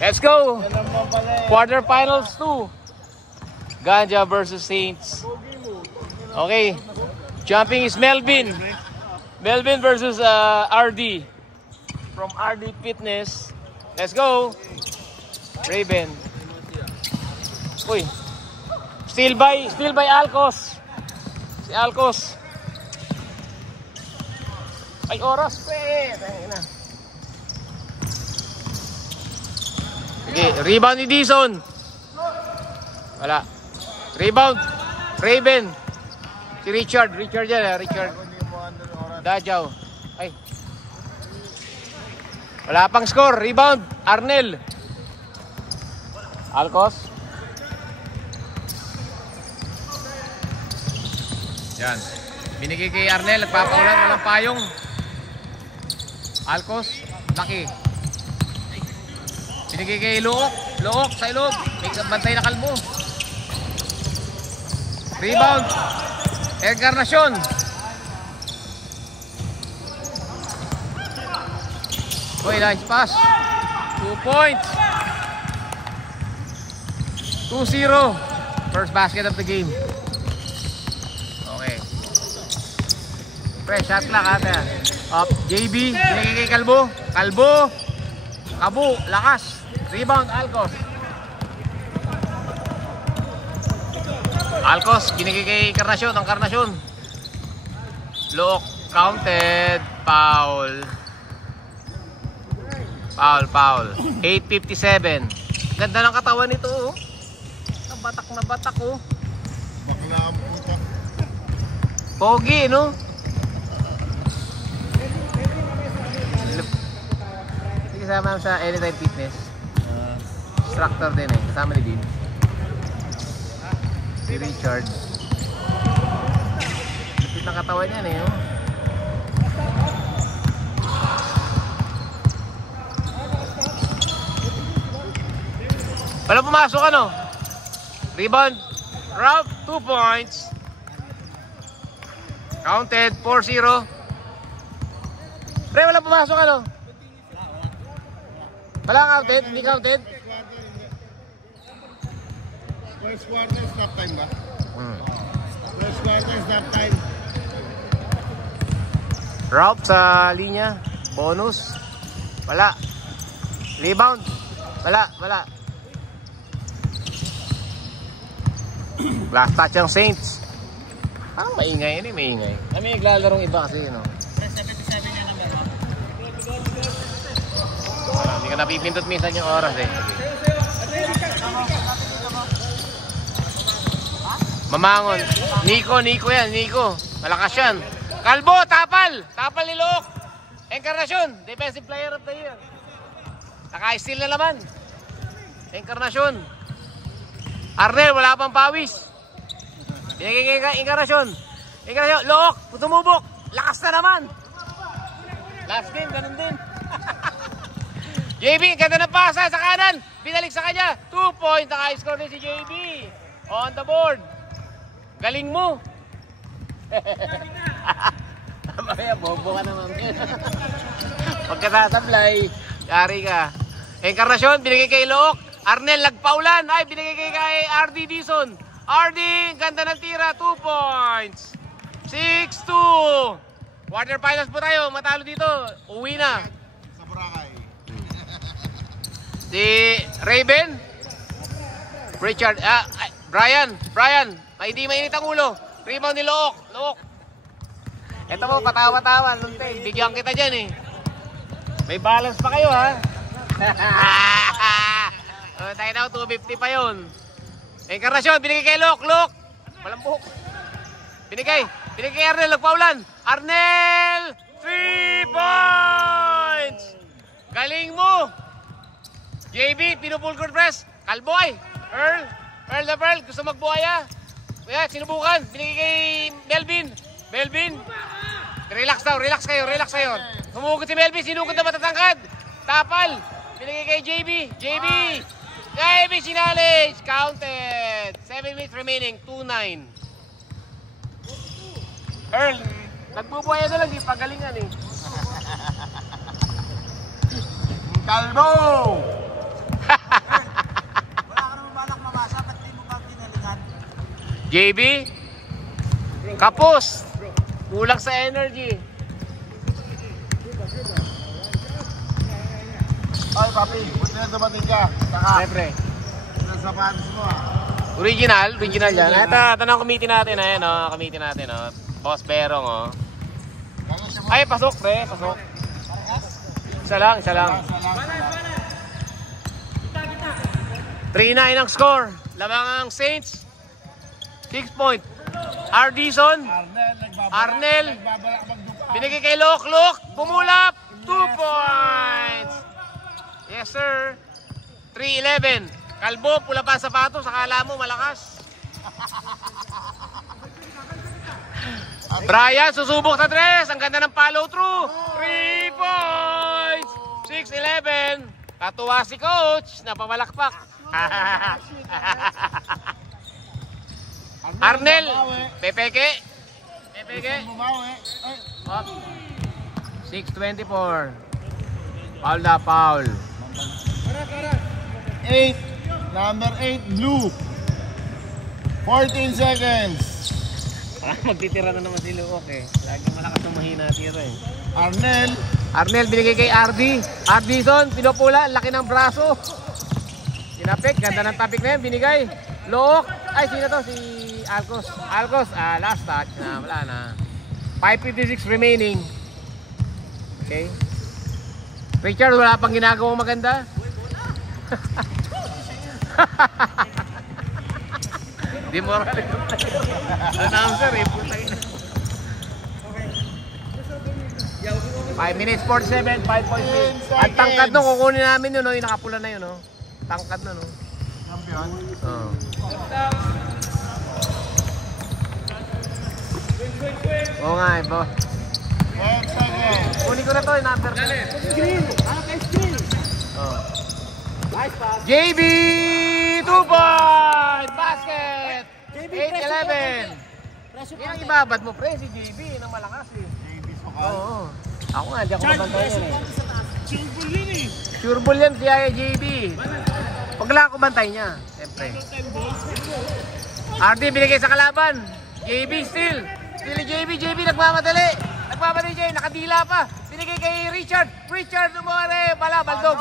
Let's go! Quarterfinals 2. Ganja versus Saints. Okay. Jumping is Melvin. Melvin versus RD. From RD Fitness. Let's go! Raven. Uy. Still by Alcos. Si Alcos. Ay, oras pa eh. Okay, rebound ni Dison. Wala. Rebound. Raven. Si Richard yan, Richard. Dajaw. Ay. Wala pang score. Rebound. Arnel. Alcos. Yan. Binigay kay Arnel. Nagpapaulan. Walang payong. Alcos. Laki. Binigay kay Luok. Luok sa ilog. May bantay na kalbo. Rebound. Encarnacion. Uy, nice pass. 2 points. 2-0. First basket of the game. Okay. Fresh shot clock ata. Up. JB. Binigay kay Kalbo. Kalbo. Kabu. Lakas. Rebound. Alcos. Alcos. Binigay kay Encarnacion. Ang Encarnacion. Look. Counted. Foul. Foul. 8:57. Ganda ng katawan nito, oh. Na batak, oh. Bakla ang puta. Pogi, no? Kasama sa Anytime Fitness. Instructor din eh. Kasama ni Dean. Si Richard. Lapit ng katawan niyan eh, oh. Wala pumasok, ano? Rebound. Ralph, 2 points. Counted, 4-0. Pre, wala pumasok, ano? Wala counted? Hindi counted? First quarter, stop time ba? First quarter, stop time. Ralph sa linya. Bonus. Wala. Rebound. Wala. Last touch ang Saints. Parang maingay yun eh, maingay. Kami naglalarong iba kasi, no? 77 yung number, no? Hindi ka napipindot minsan yung oras eh. Mamangon. Nico yan, Nico. Malakas yan. Kalbo, tapal ni Look. Encarnacion, defensive player of the year. Naka-steal na naman. Encarnacion. Arnel, wala pang pawis. Binigay kay Encarnacion. Look, tumubok. Lakas na naman. Last game, ganun din. JB, ganda ng pasa sa kanan. Binalik sa kanya. 2 points. Naka-score din si JB. On the board. Galing mo. Mamaya, bobo ka naman. Pagkatasablay, yari ka. Encarnacion, binigay kay Look. Arnel, nagpaulan. Ay, binigay kay RD Dison. RD, ganda ng tira. 2 points. 6-2. Quarterfinals po tayo. Matalo dito. Uwi na. Sa Boracay. Si Raven. Richard. Brian. Hindi mainit ang ulo. Rebound ni Look. Ito mo, patawa-tawa. Lunteng. Bigyan kita dyan eh. May balance pa kayo ha. Tayo daw, 250 pa yun. Encarnacion, binigay kay Look. Walang buhok. Binigay kay Arnel, nagpaulan. Arnel! 3 points! Galing mo! JB, pinupull court press. Kalboy! Earl the Pearl, gusto magbuhaya. Kaya, sinubukan. Binigay kay Melvin. Relax kayo. Humugot si Melvin, sinugod na matatangkad. Tapal! Binigay kay JB, sinalage. Counted. 7 minutes remaining. 2-9. Earl, nagbubuhaya na lang. Di pagalingan eh. Kalbo! JB. Kapos. Kulang sa energy. Ay, papi, buti na dumating ka. Saka, Siyempre. sa sapatos mo Original yan. Ito na ang committee natin. Ayan o, committee natin o. Boss Berong o. Ay, pasok pre, pasok. Isa lang. 3-9 ang score. Lamang ang Saints. 6 point. Ardison. Arnel. Binigay kay Lok. Bumulap. 2 points. Yes sir. 3-11. Kalbo, pula pa ang sapatos. Akala mo malakas. Brian, susubok sa tres. Ang ganda ng follow through. 3 points. 6-11. Katuwa si coach. Napamalakpak. Arnel. Pepeke. bumawi. Ay, 6-24. Foul na foul. 8. Number 8, blue. 14 seconds. Magtitira na naman si Luok eh. Lagi malakas na mahina tira eh. Arnel, binigay kay RD. Ardison, pinupula, laki ng braso. Tinapik, ganda ng tapik na yun, binigay. Luok, ay sino to? Si Alcos, last touch na, wala na. 5:56 remaining. Okay. Richard, wala pang ginagawang maganda. Di mo rin. Announcer eh, putay na. 5 minutes 47, 5.3. Ang tangkad no, kukunin namin yun, no? Yung nakapula na yun, no? Tangkad na, no? champion. Oo nga, eh, bo. 10 seconds. Kunin ko na to, yung number ko. Screen! Ano kay screen? Nice pass. JB! 2 point! Basket! JB, 8-11. Yan ang ibabad mo, pre, si JB. Yan ang malakas, eh. JB Sokal. Oo. Ako nga, di ako mabantay yan, eh. Chimbul yun eh. Sure ball yan si JB. Pag lang ako bantay niya, siyempre. RD binigay sa kalaban. JB still. Still ni JB nagmamadali. JB, nakadila pa. Binigay kay Richard Lumore. Baldog.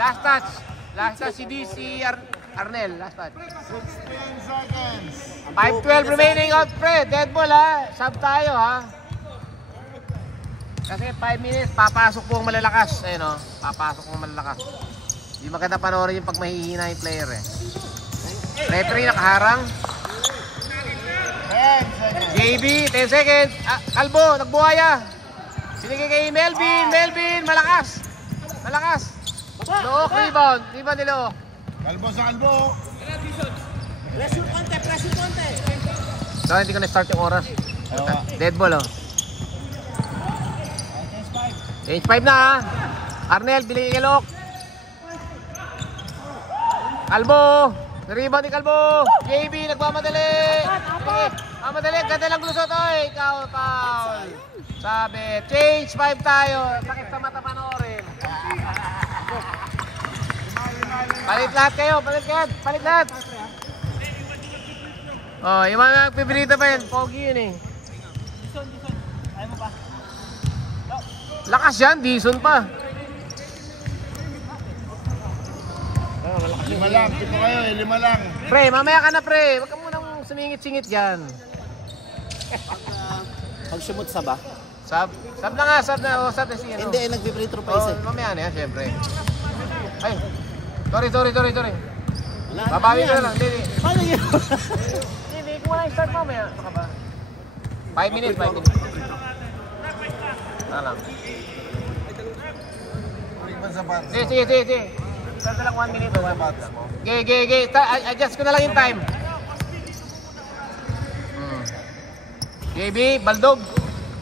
Last touch si DC Arnel. Last touch. 16 seconds. 5-12 remaining out, pre. Dead ball, ha. Sub tayo, ha. Kasi 5 minutes, papasok po ang malalakas. Ayun, no? Papasok po ang malalakas. Hindi maganda panoorin yung pag mahihina yung player, eh. Referee nakaharang. 10 seconds. JB, 10 seconds. Kalbo, nagbuhaya. Binigay kay Melvin, malakas. Look, rebound ni Look. Kalbo sa kalbo. Pressure konti. So, hindi ko na-start yung oras. Dead ball, oh. Change 5 na, ha. Arnel, binigay kay Look. Kalbo. Rebound ni Kalbo. JB, nagmamadali. Mamadali, ganda lang lusot, oy. Ikaw, foul. Sabi, change 5 tayo. Sakit sa mata panoorin. Palit lahat kayo, palit lahat. Oh, yung mga pibrita pa yan, pogi yun eh. Ayaw mo ba? Lakas yan, Dison pa. Lima lang, tipo kayo eh, 5 lang. Pre, mamaya ka na pre. Huwag ka munang sumingit-singit dyan. Pag-sumot sa ba? Sab na nga, sab na si ano. Hindi, nagbe-free throw pa isa. Mamaya na yan, syempre. Ay, sorry. Wala. Babawi ko na lang. Hindi. Paano yun? Hindi ko wala yung start mamaya. Baka ba? 5 minutes. Lang. Uling pa sa patos. Sige. Start na lang 1 minute. Sa patos mo. Okay. Adjust ko na lang yung time. JB, Baldog.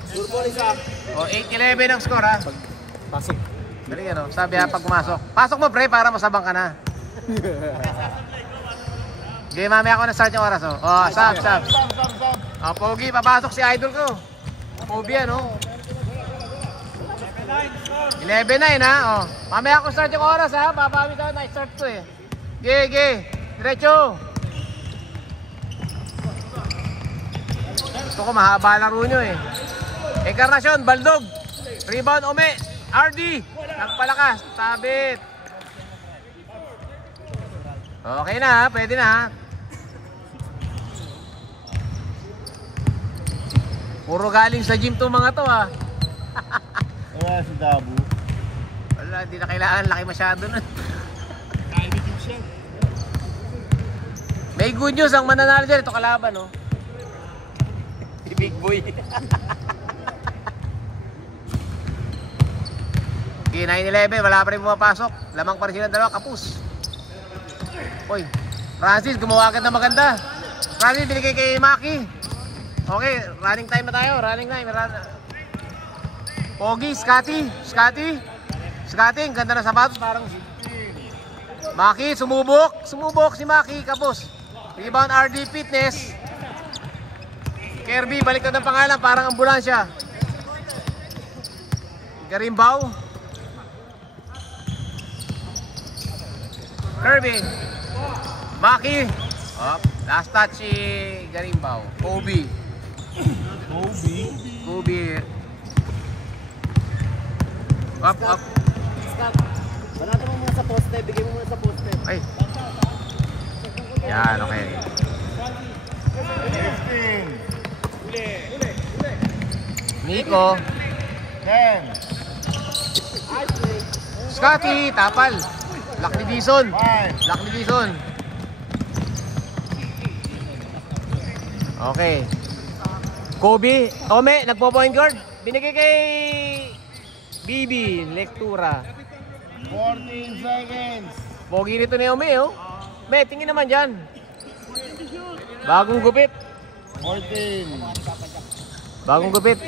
Sure ball isa. O, 8-11 ang score, ha. Pasok. Dali ano, sabi ha, pag pumasok. Pasok mo, pre, para masabang ka na. Okay, mamaya ako na-start yung oras, oh. Oh, sab. Stop. Oh, Pogi, papasok si idol ko. Pogi yan, oh. 11-9, ha. Oh. Mamaya ako start yung oras, ha. Babawi tayo, na-start to, eh. Okay. Diretso. Gusto ko mahaba laro nyo eh. Encarnacion, Baldog. Rebound, Ome. RD. Nagpalakas. Tabit. Okay na ha. Pwede na ha. Puro galing sa gym to mga to ha. Wala si Dabu. Wala, hindi na kailangan. Laki masyado na. May good news ang mananalo dyan. Ito kalaban no. Si Big Boy. Okay, 9-11, wala pa rin pumapasok. Lamang pa rin silang dalawa, kapus. Uy, Francis, gumawa agad na maganda. Francis, binigay kay Maki. Okay, running time na tayo, running time. Pogi, Scotty, ang ganda ng sapatos, parang Maki, sumubok si Maki, kapus. Rebound RD Fitness. Kirby, baliktad ng pangalan, parang ambulansya. Garimbaw. Kirby. Maki. Oh, last touch si Garimbaw. Kobe. Up. Scott, banata mo muna sa poste. Bigay mo muna sa poste. Ay. Yan, okay. 15. Nico. 10. Scotty, tapal. Lock ni Dison. 5. Okay. Kobe, Ome, nagpo-point guard. Binigay kay Bibi, lektura. 14 seconds. Pogi nito ni Ome, oh. Me, tingin naman dyan. Bagong gupit. 14. Bagong gupit.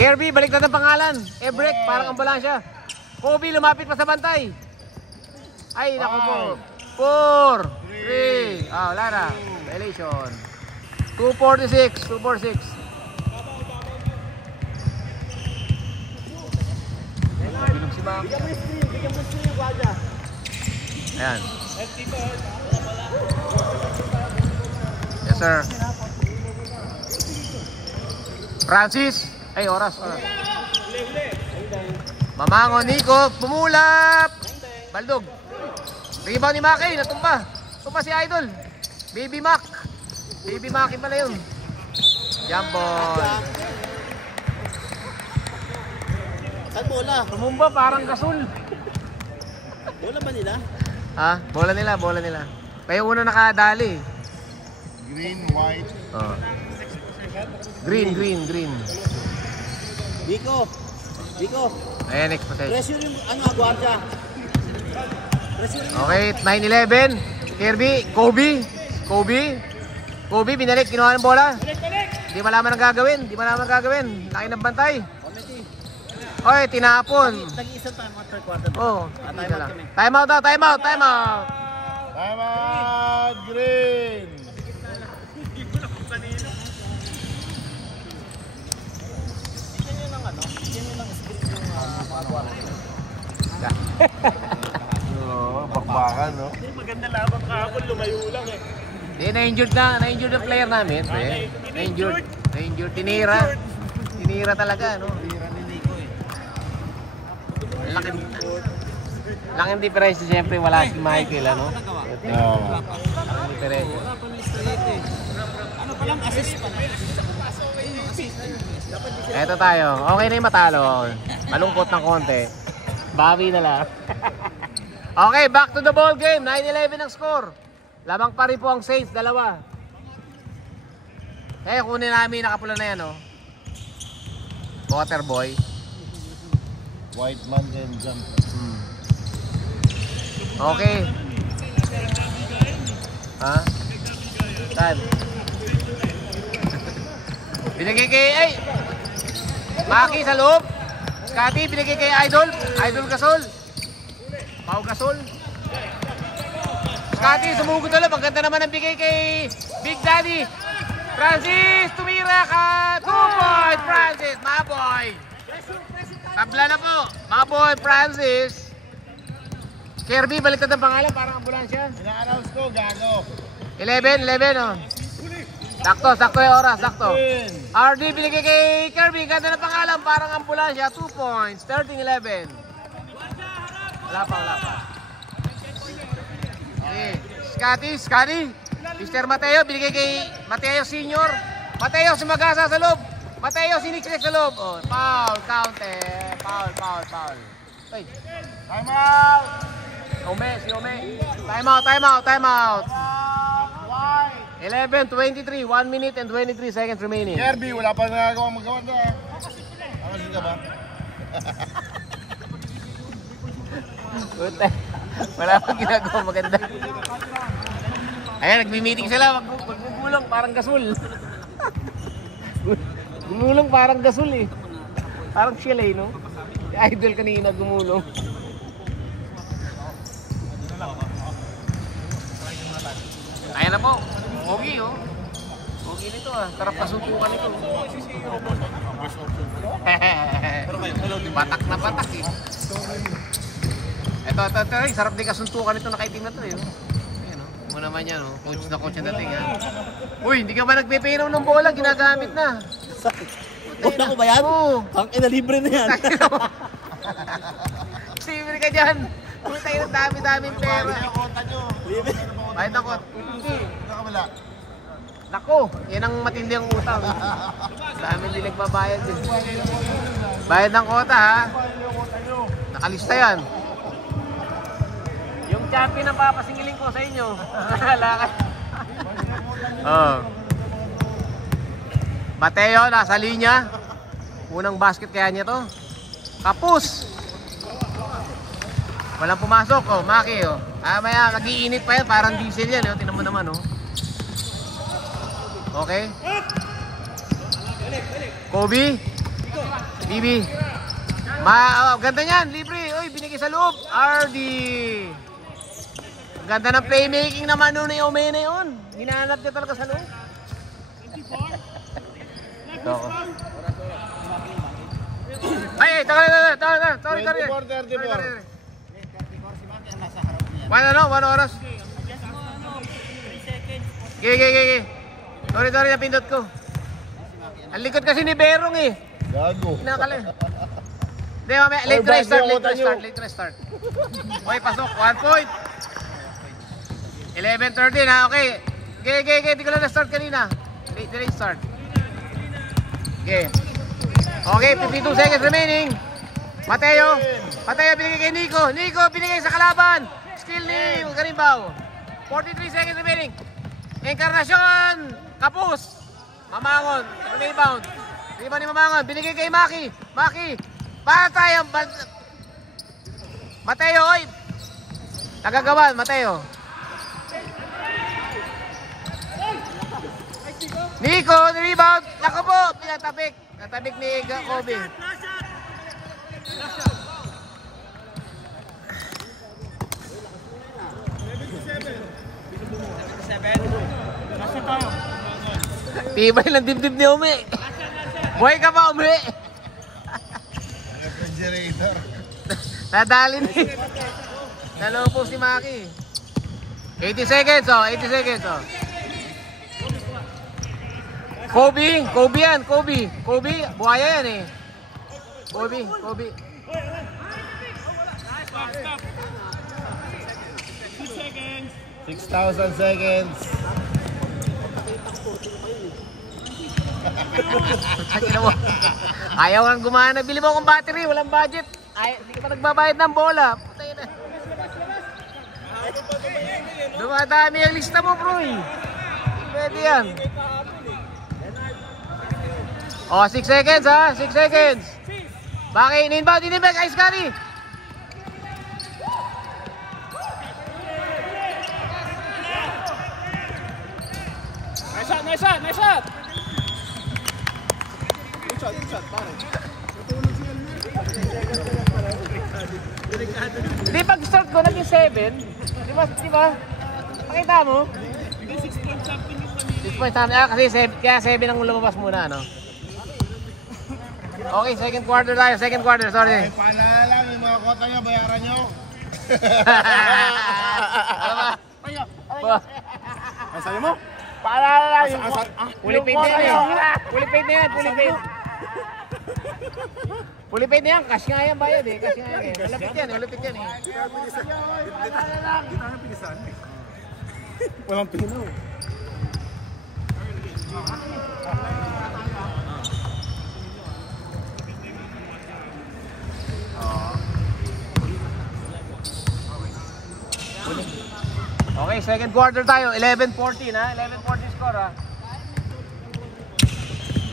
Kirby, balik na ng pangalan. Ebrek, parang ambulansya. Kobe, lumapit pa sa bantay. Ay, naku po. 4, 3. Ah, wala na. Violation. 246. Bilog si Ma'am. Bigyan mo screen yung guardia. Ayan. Yes, sir. Francis. Ay, oras. Mamango, Nico, pumulap. Baldog. Rebound ni Maki, natumba. Tumba si Idol. Baby Maki pala yun. Jump ball. Saan bola? Tumumba parang gasol. Bola ba nila? Ha? Bola nila. Kaya una nakadali. Green, white. Oh. Green. Biko. Ayan, next possession. Pressure yung guardia. Okay, 9-11. Kirby, Kobe, binalik, kinuha ng bola. Hindi malaman ang gagawin. Laki ng bantay. Okay, tinapon. Tag-iisang time out per quarter. Oh, Time out kami. time out. Time out, green. Bakbakan, no? Maganda labang kahapon, lumayo lang eh. Hindi, na-injured na player namin. Na-injured. Tinira talaga, no? Laking diferensya, siyempre wala si Michael, ano? Laking diferensya. Ano pa lang, assist pa lang. Eto tayo. Okay na yung matalo. Malungkot ng konti. Bawi na lang. Okay, back to the ball game. 9-11 ang score. Lamang pa rin po ang Saints, dalawa. Kaya kunin namin nakapula na yan, oh. Waterboy. White man then jump. Okay. Ha? Saan? Binigay kay Maki sa loob. Scotty, binigay kay Idol Gasol. Pau Gasol. Scotty, sumugod na lang. Maganda naman ang bigay kay Big Daddy. Francis, tumira ka. 2 points, Francis. My boy. Tabla na po. My boy, Francis. Kirby, baliktad ang pangalan. Parang ambulansya. Ina-announce ko, gago. 11, oh. Sakto yung oras, sakto. RD binigay kay Kirby, ganda na pangalan, parang ambulansya, 2 points, 13-11. Wala pa. Okay, Scotty. Mr. Mateo, binigay kay Mateo Senior. Mateo, si Magasa sa loob. Mateo, si Nick sa loob. Oh, foul, counter. Foul. Hey. Time out! Si Ome. Time out. 11:23, 1 minute and 23 seconds remaining. Kirby, wala pa nagagawa magawa na. Tama ka ba? Wala pang ginagawa maganda. Ayan, nagmi-meeting sila. Gumulong parang gasol. Gumulong parang gasol eh. Parang sila eh, no? Si Idol kanina gumulong. Ayan na po. Pogi oh. Pogi nito ah. Sarap pasuntukan nito. Batak na batak eh. Ito. Sarap din kasuntukan nito na kaitim na to eh. Ayan oh. Mo naman yan oh. Coach na coach ang dating ha. Uy, hindi ka ba nagpipinaw ng bola? Ginagamit na. Bola ko ba yan? Oo. Ang libre na yan. Libre ka dyan. Puta yun, dami-daming pera. Bayad ng kot. Hindi. Nako, yan ang matindi ang utang. Dami din nagbabayad din. Bayad ng kota ha. Nakalista yan. Yung champion ang papasingiling ko sa inyo. Lakad. Oh. Mateo, nasa linya. Unang basket kaya niya to. Kapus. Walang pumasok, oh, Maki, oh. Maya, nag-iinit pa yan, parang diesel yan, oh. Tingnan mo naman, oh. Okay. Kobe. Bibi. Ganda niyan, libre. Uy, binigay sa loob. RD. Ganda ng playmaking naman nun ni Omena yun. Hinahanap niya talaga sa loob. Ay, sorry. 34. One oras. Gigi. Sorry, napindot ko. Ang likod kasi ni Berong eh. Gago. Nakali. Hindi, mamaya. Late na start. Okay, pasok. 1 point. 11:13 ha, okay. Gigi. Di ko lang na-start kanina. Late start. Okay, 52 seconds remaining. Mateo binigay kay Nico. Nico binigay sa kalaban. Skill ni Garimbaw. 43 seconds remaining. Encarnacion. Kapus. Mamangon. Rebound. Rebound ni Mamangon. Binigay kay Maki. Patay ang Mateo, oy. Nagagawan, Mateo. Nico, rebound. Naku po. Pinatabik. Natabik ni Kobe. Tibay lang dibdib ni Umi. Buhay ka pa, Umi. Refrigerator. Nadali ni. Nalopo si Maki. 80 seconds, oh. Kobe yan. Kobe, buhaya yan eh. Kobe. 6,000 seconds. Ayaw kang gumana. Bili mo akong battery, walang budget. Hindi ka pa nagbabayad ng bola. Putay na. Dumadami ang lista mo, bro. Pwede yan. Oh, 6 seconds ha. 6 seconds. Bakit? In-inbound kay Scotty. Nice shot. Good shot, pare. Di pag-start ko, naging 7. Di ba? Pakita mo? 6 point something yung kanina. 6 point something. Kasi 7 ang lumabas muna, no? Okay, second quarter, sorry. Paalala lang, yung mga kota nyo, bayaran nyo. Ano ba? Ang sabi mo? Paalala lang yung... Fully paid na yan eh. Fully paid na yan, fully paid. Fully paid na yan, cash nga yan bayad eh. Cash nga yan eh. Malapit yan, malapit yan eh. Walang pinaw. Okay, second quarter tayo. 11-14 ha. 11-14 score ha.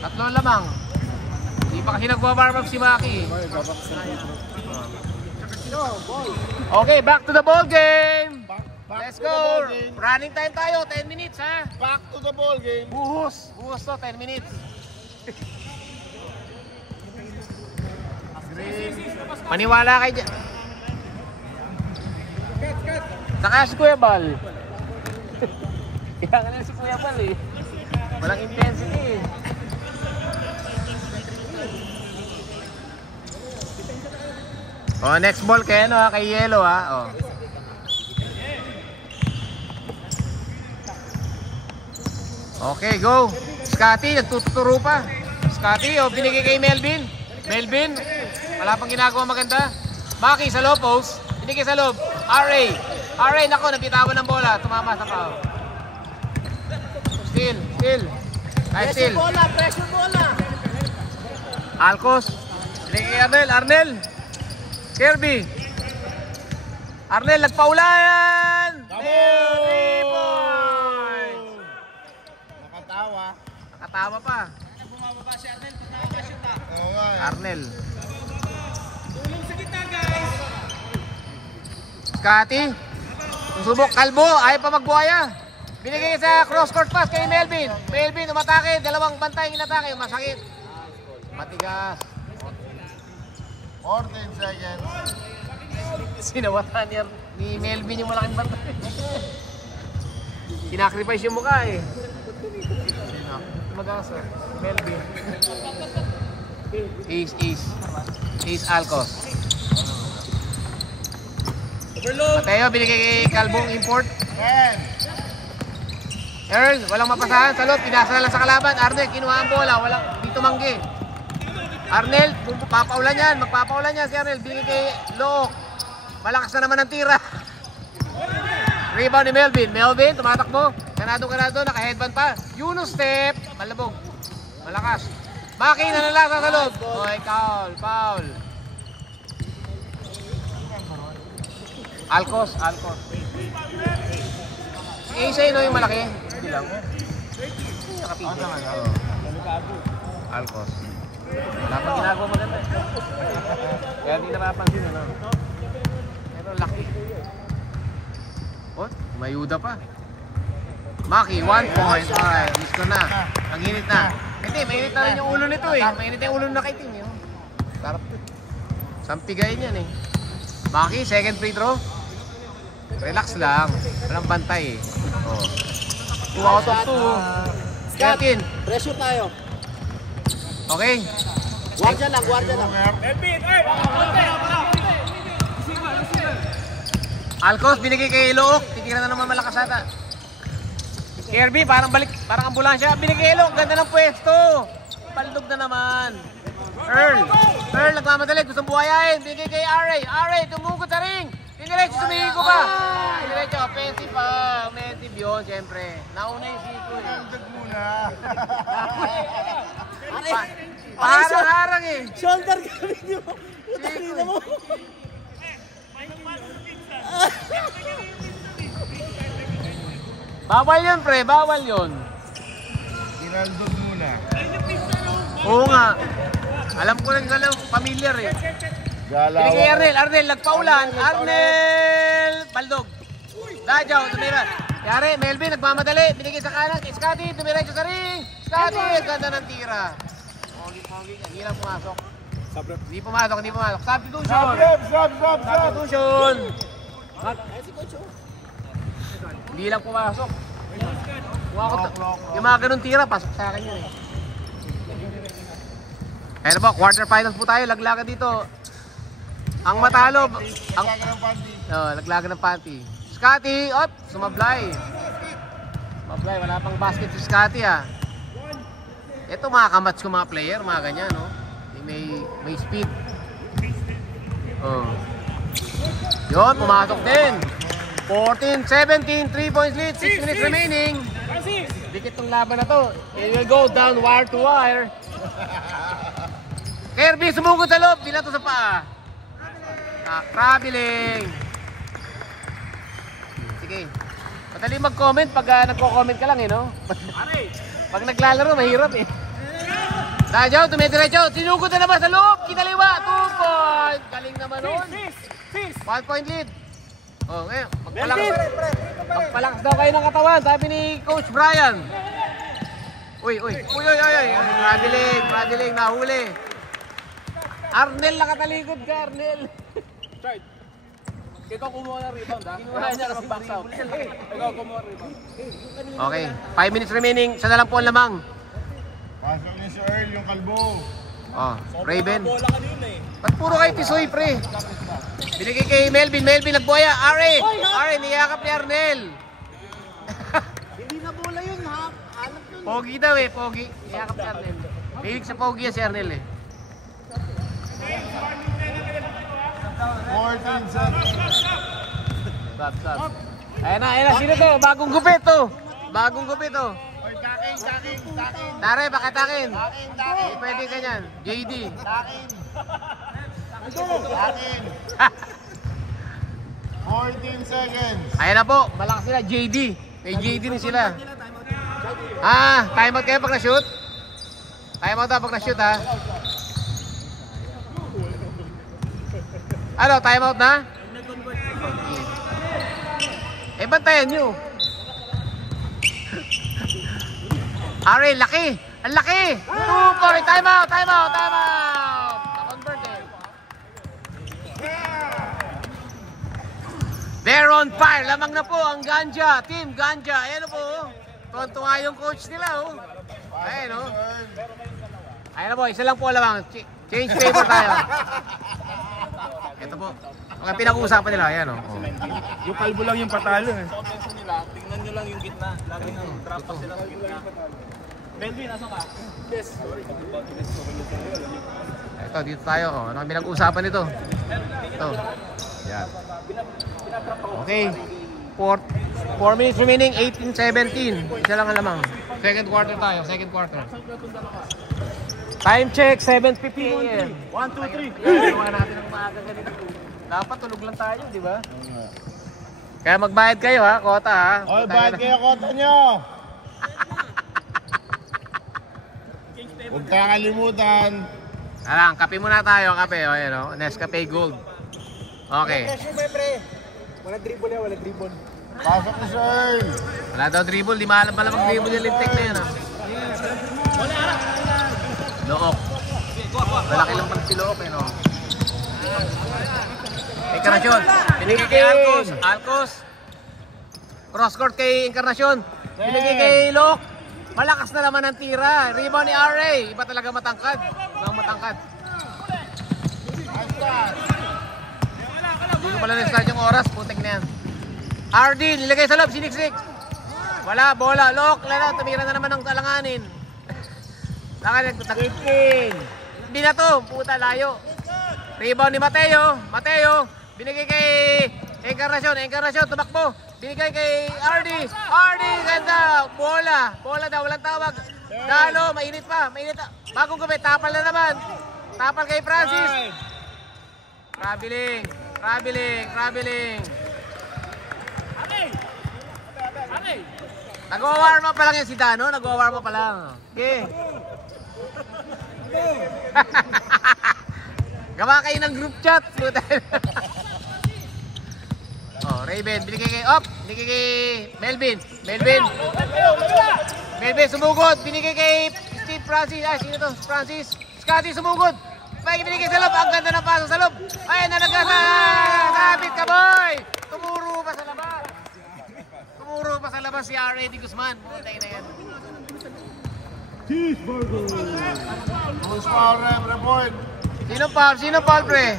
Tatlong lamang. Hindi pa kasi nagwa-warm up si Maki. Okay, back to the ball game. Let's go. Running time tayo. 10 minutes ha. Back to the ball game. Buhos. Buhos to. 10 minutes. Maniwala kayo dyan. Saka si Kuya Bal. Kaya ka lang si Kuya Bal eh. Walang intensity eh. Oh, next ball kay ano ha, kay Yellow ha. Oh. Okay, go. Scotty, nagtuturo pa. Scotty, oh, binigay kay Melvin. Melvin, wala pang ginagawa maganda. Maki sa low post, binigay sa loob. RA. RA, nako, nabitawan ng bola. Tumama sa foul. Still. Kahit still. Pressure bola. Alcos. Binigay kay Arnel. Arnel. Kirby. Arnel, nagpaulan. 3 points. Nakatawa. Nakatawa pa. Bumababa si Arnel. Shoot ah. Oo nga eh. Arnel. Tulong sa gitna guys. Scotty. Subok kalbo. Ayaw pa magbuhaya. Binigay sa cross court pass kay Melvin. Melvin umatake. Dalawang bantay inatake. Masakit. Matigas. 14 seconds. Sinawatan niya ni Melvin yung malaking bantay. Sinacrifice yung mukha eh. Magasa. Melvin. Ace Alcos. Mateo, binigay kay Kalbong import. 10. Earl, walang mapasahan sa loob. Pinasa na lang sa kalaban. Arnel, kinuha ang bola. Walang, dito manggi. Arnel, magpapaulan yan. Magpapaulan yan si Arnel. Binigay kay Look. Malakas na naman ang tira. Rebound ni Melvin. Melvin, tumatakbo. Kanado, naka-headband pa. Yunus step. Malabog. Malakas. Maki, nanalasa sa loob. Oy, foul. Alcos. Isa no yung malaki. Hindi lang. Nakapigil. Alcos. Wala pang ginagawa maganda. Kaya hindi napapansin ano. Pero laki. Oh, mayuda pa. Maki, 1 point. Ay, miss ko na. Ang init na. Hindi, mainit na rin yung ulo nito eh. Mainit yung ulo na kaiting yun. Sarap to. Sampigayin yan eh. Maki, second free throw. Relax lang. Walang bantay eh. Oh. 2 out of 2. Yakin. Pressure tayo. Okay. Guardia lang. Alcos, binigay kay Look. Titira na naman malakas ata. Kirby, parang ambulansya. Binigay kay Look. Ganda ng pwesto. Paldog na naman. Earl, nagmamadali. Gustong buhayain. Binigay kay RA, tumugod sa ring. Diniretso, sumihigo pa. Diniretso, offensive pa. Offensive yun, siyempre. Nauna yung siko. Dagdag muna. Parang-harang eh. Shoulder kami niyo. Putalina mo. Bawal yun, pre. Bawal yun. Ginaldog muna. Oo nga. Alam ko lang familiar eh. Binigay kay Arnel, nagpaulan. Arnel, baldog. Dajaw, tumira. Yari, Melvin, nagmamadali. Binigay sa kanan kay Scotty, tumiretso sa ring. Scotty, ganda ng tira. Pogi, hindi lang pumasok. Hindi pumasok. Substitution. Substitution. Hindi lang pumasok. Yung mga ganun tira, pasok sa akin yun eh. Kaya po, quarterfinals po tayo. Laglagan dito. Ang matalo, laglagan ng panty. Scotty, sumablay. Mablay, wala pang basket si Scotty ah. Ito mga kamats ko mga player, mga ganyan, no? May speed. Oh. Yun, pumasok din. 14-17, 3 points lead, 6 minutes remaining. Dikit tong laban na to. It will go down wire to wire. Kirby, sumugod sa loob. Dila to sa paa. Traveling. Sige. Madali mag-comment pag nagko-comment ka lang, eh, no? Pag naglalaro, mahirap, eh. Dajaw, tumidiretso. Sinugod na naman sa loob. Kinaliwa. 2 point. Galing naman nun. 1 point lead. Oh, ngayon. Magpalakas daw kayo ng katawan. Sabi ni Coach Brian. Uy. Traveling. Nahuli. Arnel, nakatalikod ka, Arnel. Chard. Ikaw kumuha ng rebound, ha? Kinuha niya kasi back out. Ikaw kumuha ng rebound. Okay, 5 minutes remaining. Isa na lang po ang lamang. Pasok ni si Earl, yung kalbo. Oh, Raven. Bola kanina eh. Ba't puro kayo tisoy, pre? Binigay kay Melvin nagbuhaya. Are, niyakap ni Arnel. Hindi na bola yun, ha? Alam yun. Pogi daw eh, pogi. Niyakap ni Arnel. Hilig sa pogi yan si Arnel eh. 14 seconds. Stop. Ayan na, sino to? Bagong gupit to. Oy, taking. Tare, bakit akin? Taking. Pwede ganyan. JD. Taking. 14 seconds. Ayan na po, malakas sila, JD. May JD rin sila. Timeout kayo pag na-shoot? Timeout daw pag na-shoot, ha? Ano, timeout na? Bantayan nyo. Are, laki! Ang laki! 2 point! Timeout! Na-convert eh. They're on fire! Lamang na po ang Ganja! Team Ganja! Ayan po. Tuwan-tuwa yung coach nila, oh. Ayan, oh. Ayan na po, isa lang po lamang. Change favor tayo. Ito po. Ang pinag-uusapan nila, ayan, oh. Yung kalbo lang yung patalo eh. Tingnan nyo lang yung gitna. Lagi nang drop pa sila sa gitna. Melvin, nasa ka? Yes. Ito, dito tayo, oh. Ano ang pinag-uusapan nito? Ito. Yan. Okay. 4 minutes remaining, 18-17. Isa lang ang lamang. Second quarter tayo, Time check, 7:50 AM. 1, 2, 3. Ginawa natin ang maaga ganito. Dapat tulog lang tayo, di ba? Kaya magbayad kayo, ha? Kota, ha? Oy, bayad kayo kota nyo. Huwag kakalimutan. Alang, kape muna tayo, kape. O, yan, o. Nescafe Gold. Okay. Wala dribble. Pasok ni si Earl. Wala daw dribble. Di maalam pala mag-dribble yung lintik na yun, ha? Look. Malaki lang pala si Look, eh, no? Encarnacion. Binigay kay Alcos. Cross court kay Encarnacion. Binigay kay Look. Malakas na naman ang tira. Rebound ni RA. Iba talaga matangkad. Hindi ko pala na-start yung oras. Putik na yan. RD, nilagay sa loob. Siniksik. Wala, bola. Look. Tumira na naman ng talanganin. Nag-15. Hindi na to. Puta, layo. Rebound ni Mateo. Binigay kay Encarnacion. Tumakbo. Binigay kay RD, ganda. Bola daw, walang tawag. Dalo, mainit pa. Bagong gupit, tapal na naman. Tapal kay Francis. Traveling. Nag-warm up pa lang yan si Dano. Okay. Gawa kayo ng group chat. Oh, Raven, binigay kay Melvin, sumugod, binigay kay Steve Francis, sino to? Francis, Scotty sumugod, binigay sa loob, ang ganda ng paso sa loob, ay, nalagkasabit ka boy, tumuro pa sa labas si R.A.D. Guzman, putay na yan. Who's foul rep report? Sino foul pre?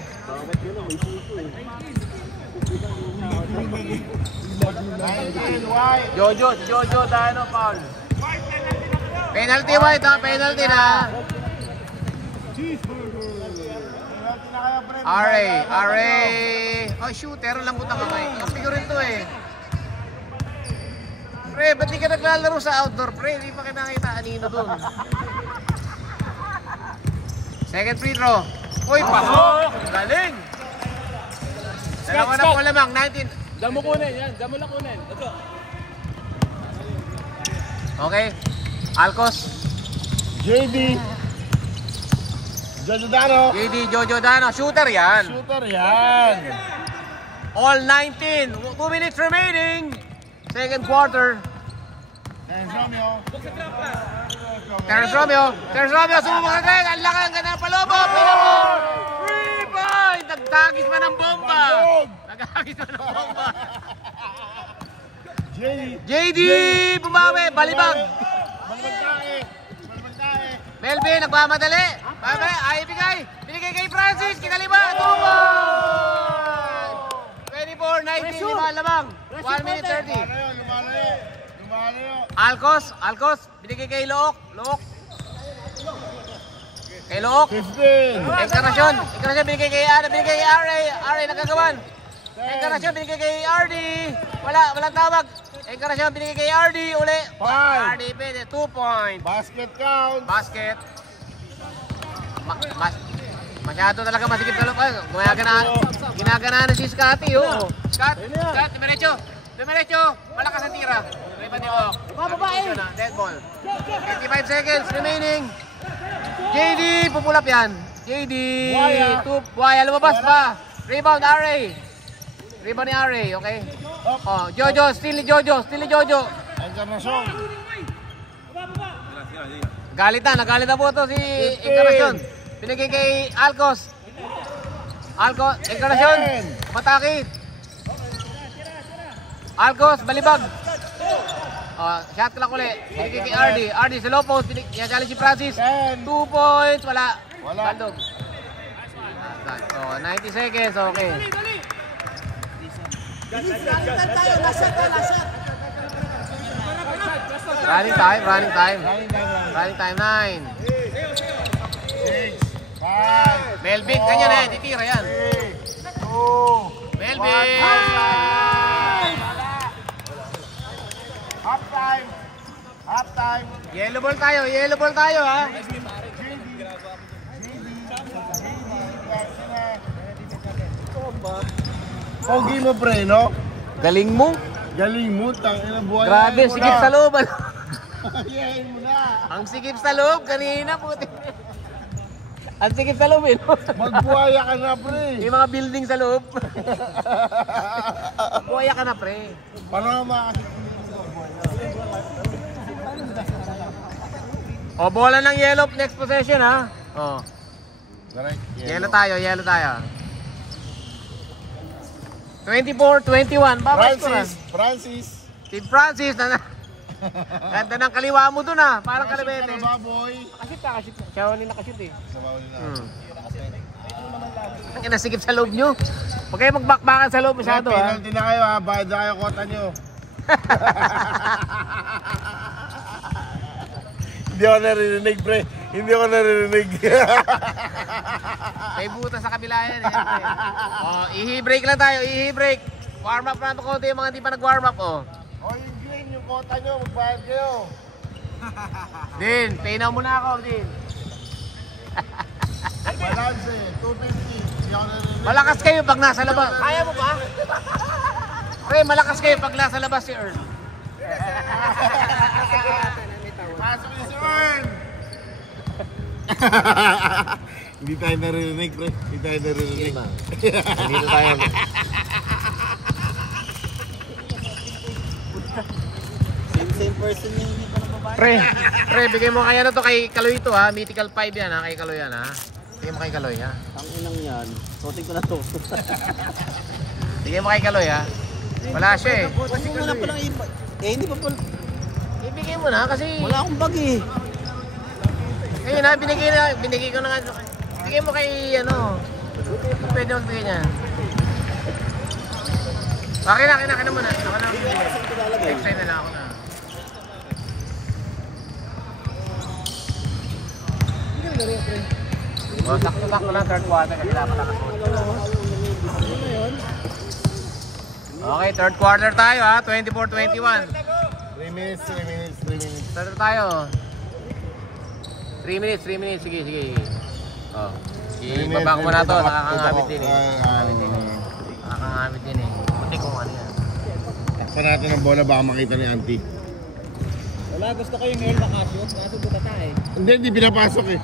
Jojo, Dano, foul. Penalty white ha, penalty na. RA. Oh, shooter, lambot ang kamay. Ang figure rin to eh. Pre, ba't di ka naglalaro sa outdoor, pre? Di pa kinakita kanino dun. Second free throw. Uy, pasok! Galing! Dalawa na po lamang, 19. Diyan mo kunin, yan. Diyan mo lang kunin. Ito. Okay. Alcos. JD. Jojo Dano. Shooter yan. Shooter yan. All 19. 2 minutes remaining. Second quarter. Terence Romeo, sumubok agad. Ang laki, ang ganda ng palobo. Palobo. 3 point. Nagtagis man ng bomba. JD, bumawi. Balibag. Melvin, nagmamadali. Ay, binigay kay Francis. Kinaliba. 2 point. 24-19, 5 lamang. 1 minute 30. Alcos, binigay kay Look. Kay Look. 15. Encarnacion, binigay kay RA nagagawan. Encarnacion, binigay kay RD. Walang tawag. Encarnacion, binigay kay RD. Uli. 5. RD, pwede. 2 point. Basket count. Basket. Masyado talaga masikip na loob. Ginaganaan si Scotty. Scott, Dumiretso. Malakas ang tira. Riban ni Oak. Dead ball. 55 seconds remaining. JD, pupulap yan. JD. Buhaya, lumabas pa. Rebound, RA. Rebound ni RA, okay? Jojo, steal ni Jojo. Encarnacion. Nagalit na po ito si Encarnacion. Binigay kay Alcos, Encarnacion, mataki. Alcos, balibag. Shot clock ulit. Binigay kay RD sa low post. Challenge si Francis. 2 points, wala. Baldog. 90 seconds, okay. Running time 9. 5. Melvin, kanya na yan, titira yan. 2. Melvin! Half time. Yellow ball tayo ha. Pogi mo pre, no? Galing mo. Tangina buhay. Grabe, sikip sa loob. Yayin mo na. Ang sikip sa loob, kanina puti. Ang sikip sa loob eh. Magbuhaya ka na pre. Yung mga building sa loob. Buhaya ka na pre. Paano makakit? Bola ng yellow next possession ha. Correct. Yellow tayo. 24-21. Francis. Si Francis na ganda ng kaliwa mo dun ha. Parang kalibete. Kasit. Siya ulit nakashoot eh. Ang inasikip sa loob nyo. Huwag kayo magbakbakan sa loob masyado ha. Penalty na kayo ha. Bayad na kayo kota nyo. Hindi ako naririnig pre. May butas sa kabila yan eh. Ihi-break lang tayo. Warm up na ito konti yung mga hindi pa nag-warm up Yung green, yung kota nyo. Magbayad kayo. Din, pay na muna ako din. Balance eh. 250. Hindi ako naririnig. Malakas kayo pag nasa labas. Kaya mo ba? Pre, malakas kayo pag nasa labas si Earl. Pasok ni si Earn! Hindi tayo naririnig, pre. Dito tayo. Same person yung hindi pa nababae. Pre, bigay mo kaya na to kay Kaloy ito ha. Mythical 5 yan ha, kay Kaloy yan ha. Bigay mo kay Kaloy ha. Ang inang yan. Sotin ko na to. Bigay mo kay Kaloy ha. Wala siya eh. Kasi wala pa lang iba. Hindi pa pala. Ibigay mo na kasi... Wala akong bag eh. Ayun na, binigay ko na nga. Bigay mo kay ano. Pwede magbigay niya. Akin na muna. Ako na. Next time na lang ako na. Oh, sakto-sakto lang third quarter kasi dapat nakasuot. Okay, third quarter tayo ha, 24-21. 3 minutes. Start tayo. 3 minutes, sige. Oh. Ibaba ko muna to, nakakangamit din eh. Nakakangamit din eh. Puti kung ano yan. Takpan natin ang bola, baka makita ni Auntie. Wala, gusto ko yung Earl Macasio. Kaso butata eh. Hindi pinapasok eh.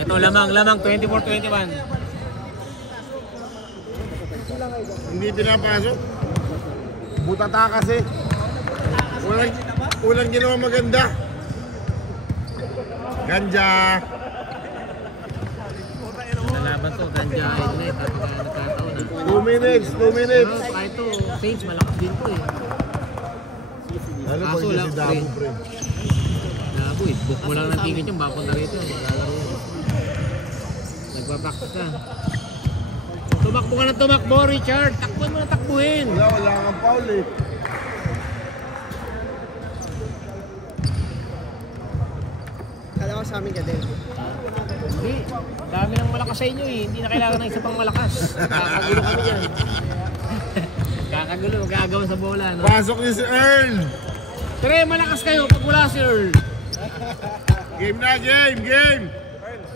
Ito, lamang, 24-21. Hindi pinapasok. Butata kasi. Walang ginawa maganda. Ganja. Nalaban to, Ganja Ignite. Tapos nagkataon na. 2 minutes. Pero kahit to, Saints, malakas din to eh. Ano ba Kaso yung lang, si Dabo, pre? Dabo eh, book mo lang ng ticket yung bakon na rito. Malalaro yun. Nagpapaktas ka. Tumakbo ka ng tumakbo, Richard. Takbuhin mo na takbuhin. Wala kang foul eh. Kala ko sa amin ka din. Hindi, dami ng malakas sa inyo eh. Hindi na kailangan ng isa pang malakas. Kakagulo kami dyan. Kakagulo, magagawa sa bola, no? Pasok niyo si Earl. Pero malakas kayo pag wala si Earl. Game na, game.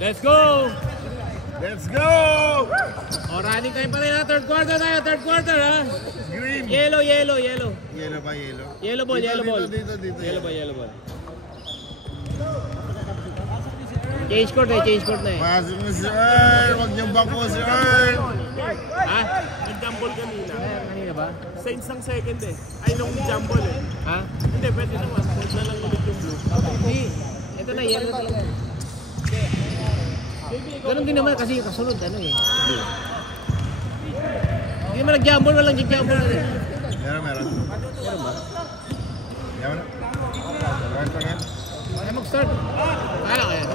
Let's go! Let's go! O, running time pa rin ha. Third quarter ha. Green. Yellow. Yellow ba, yellow? Yellow ball. Dito. Yellow ball. Change court na eh. Pasok niyo si Earl. Huwag niyong bangko si Earl. Ha? Nag-jumble kanina. Kanina ba? Saints ng second eh. Ay, nung jumble eh. Ha? Hindi, pwede naman. Hold na lang ulit yung blue. Hindi. Ito na, yellow talaga. Ganun din naman kasi yung kasunod, ano eh. Hindi naman nag-jumble, walang nag-jumble na rin. Meron. Meron ba? Meron na. Start again. Ay, mag-start. Kala kaya.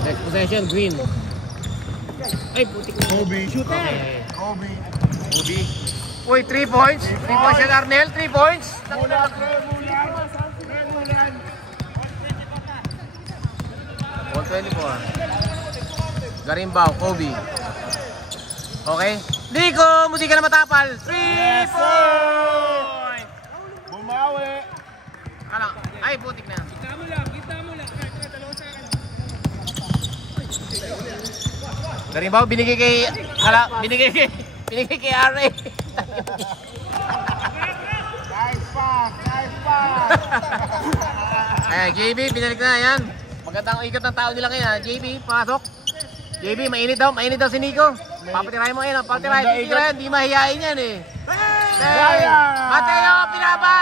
Next possession, green. Ay, putik na. Kobe. Okay. Kobe. Uy, 3 points. 3 points yan, Arnel. 3 points. Mulan. 124. Garimbaw, Kobe. Okay. Nico, hindi ka na matapal. 3 points. Bumawi. Ano? Ay, putik na. Kita mo lang. Dalawa sa akin. Garimbaw, binigay kay RA. Nice pass. Ayan, JB, binalik na yan. Magandang ikot ng tao nila ngayon. JB, pasok. JB, mainit daw si Nico. Papatirahin mo yan. Papatirahin, titirahin. Hindi mahihain yan eh. Hey! Mateo, pinaba!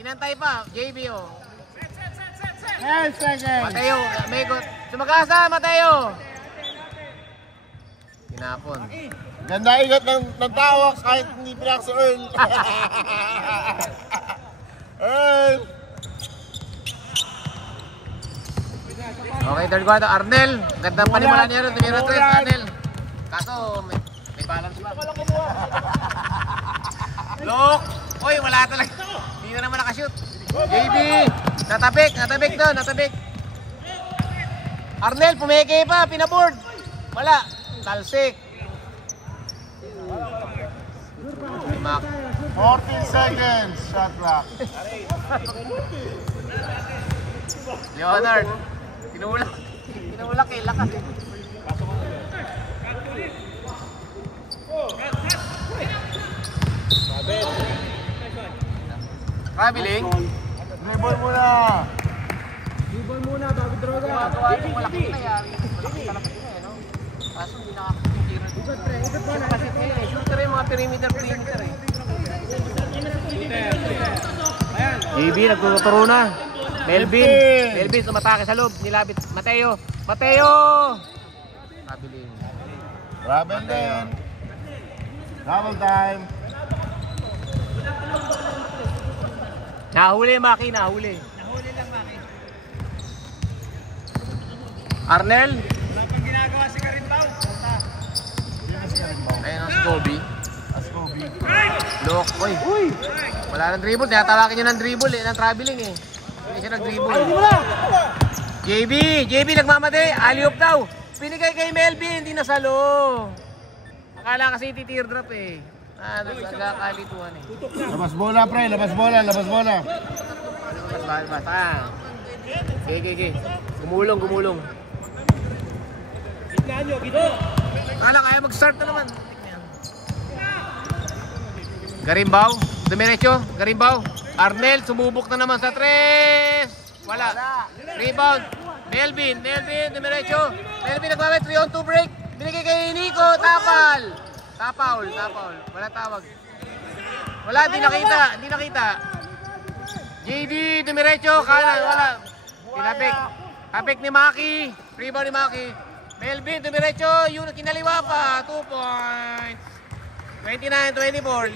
Inantay pa, JB oh. 10 seconds. Mateo, may ikot. Sumagasa, Mateo! Tinapon. Ganda igat ng tawa kahit hindi pinaka si Earl. Earl. Okay, third quarter. Arnel, gandang panimula niya rin. Tumira 3, Arnel. Kaso, may balance pa. Look! Uy, wala talaga. Hindi na naman nakashoot. JB, natabik doon, natabik. Arnel, pumeke pa, pinaboard. Wala, talsik. Mac. 14 seconds. Shot clock. Leonard, tinulak eh, lakas eh. Traveling. Dribble muna. Dribble muna, bago droga. Gumagawa yung malaki na yan. Malaki na no? Kaso hindi nakakatira. Ikot mo na. Kasi shooter yung mga perimeter eh. JB, nagtuturo na. Melvin, umatake sa loob. Nilabit. Mateo! Traveling. Raben din. Double time. Nahuli, Maki, nahuli. Nahuli lang, Maki. Arnel? Wala pang ginagawa si Karimbaw. Kobe. Kobe. Look, oy. Wala nang dribble. Tinatawakin niya ng dribble eh, ng traveling eh. Hindi siya nag-dribble. JB nagmamadali. Alley-oop daw. Pinigay kay Melvin, hindi nasalo. Akala kasi iti-teardrop eh. Nagkakalituhan eh. Labas bola, pre. Labas bola. Basta. Okay. Gumulong. Akala kaya mag-start na naman. Garimbaw, Garimbaw. Arnel, sumubok na naman sa 3. Wala. Rebound. Melvin, dumiretso. Melvin nagmamit, 3-on-2 break. Binigay kay Nico, tapal. Tapaul. Wala tawag. Wala, hindi nakita. JD, dumiretso, kanan, wala. Tinapik ni Maki. Rebound ni Maki. Melvin, dumiretso, yung kinaliwa pa. 2 points. 29-24.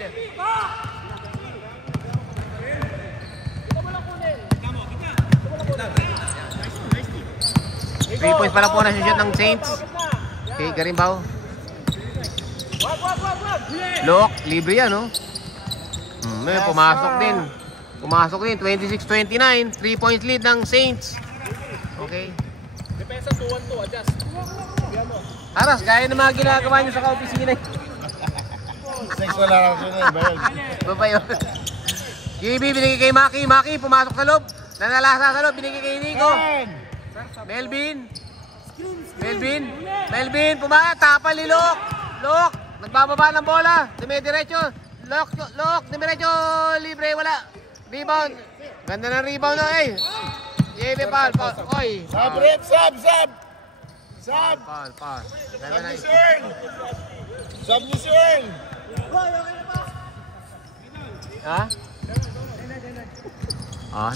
3 points pala po na shoot ng Saints. Okay, Garimbaw. Look, libre yan, no? Pumasok din. 26-29. 3 points lead ng Saints. Okay. Depensa 2-1-2, adjust. Aras, gaya ng mga ginagawa nyo sa ka-opisina. 6 wala lang siya ba yun? Ba ba yun? JB, binigay kay Maki, pumasok sa loob. Nanalasa sa loob, binigay kay Nico. Melvin, tapal ni Lok. Nagbababa ng bola. Dumidiretso. Lok, dumiretso. Libre, wala. Rebound. Ganda ng rebound na eh. JB, foul. Oy. Sab, Red, sab. Foul. Sab ni Sir. Ha?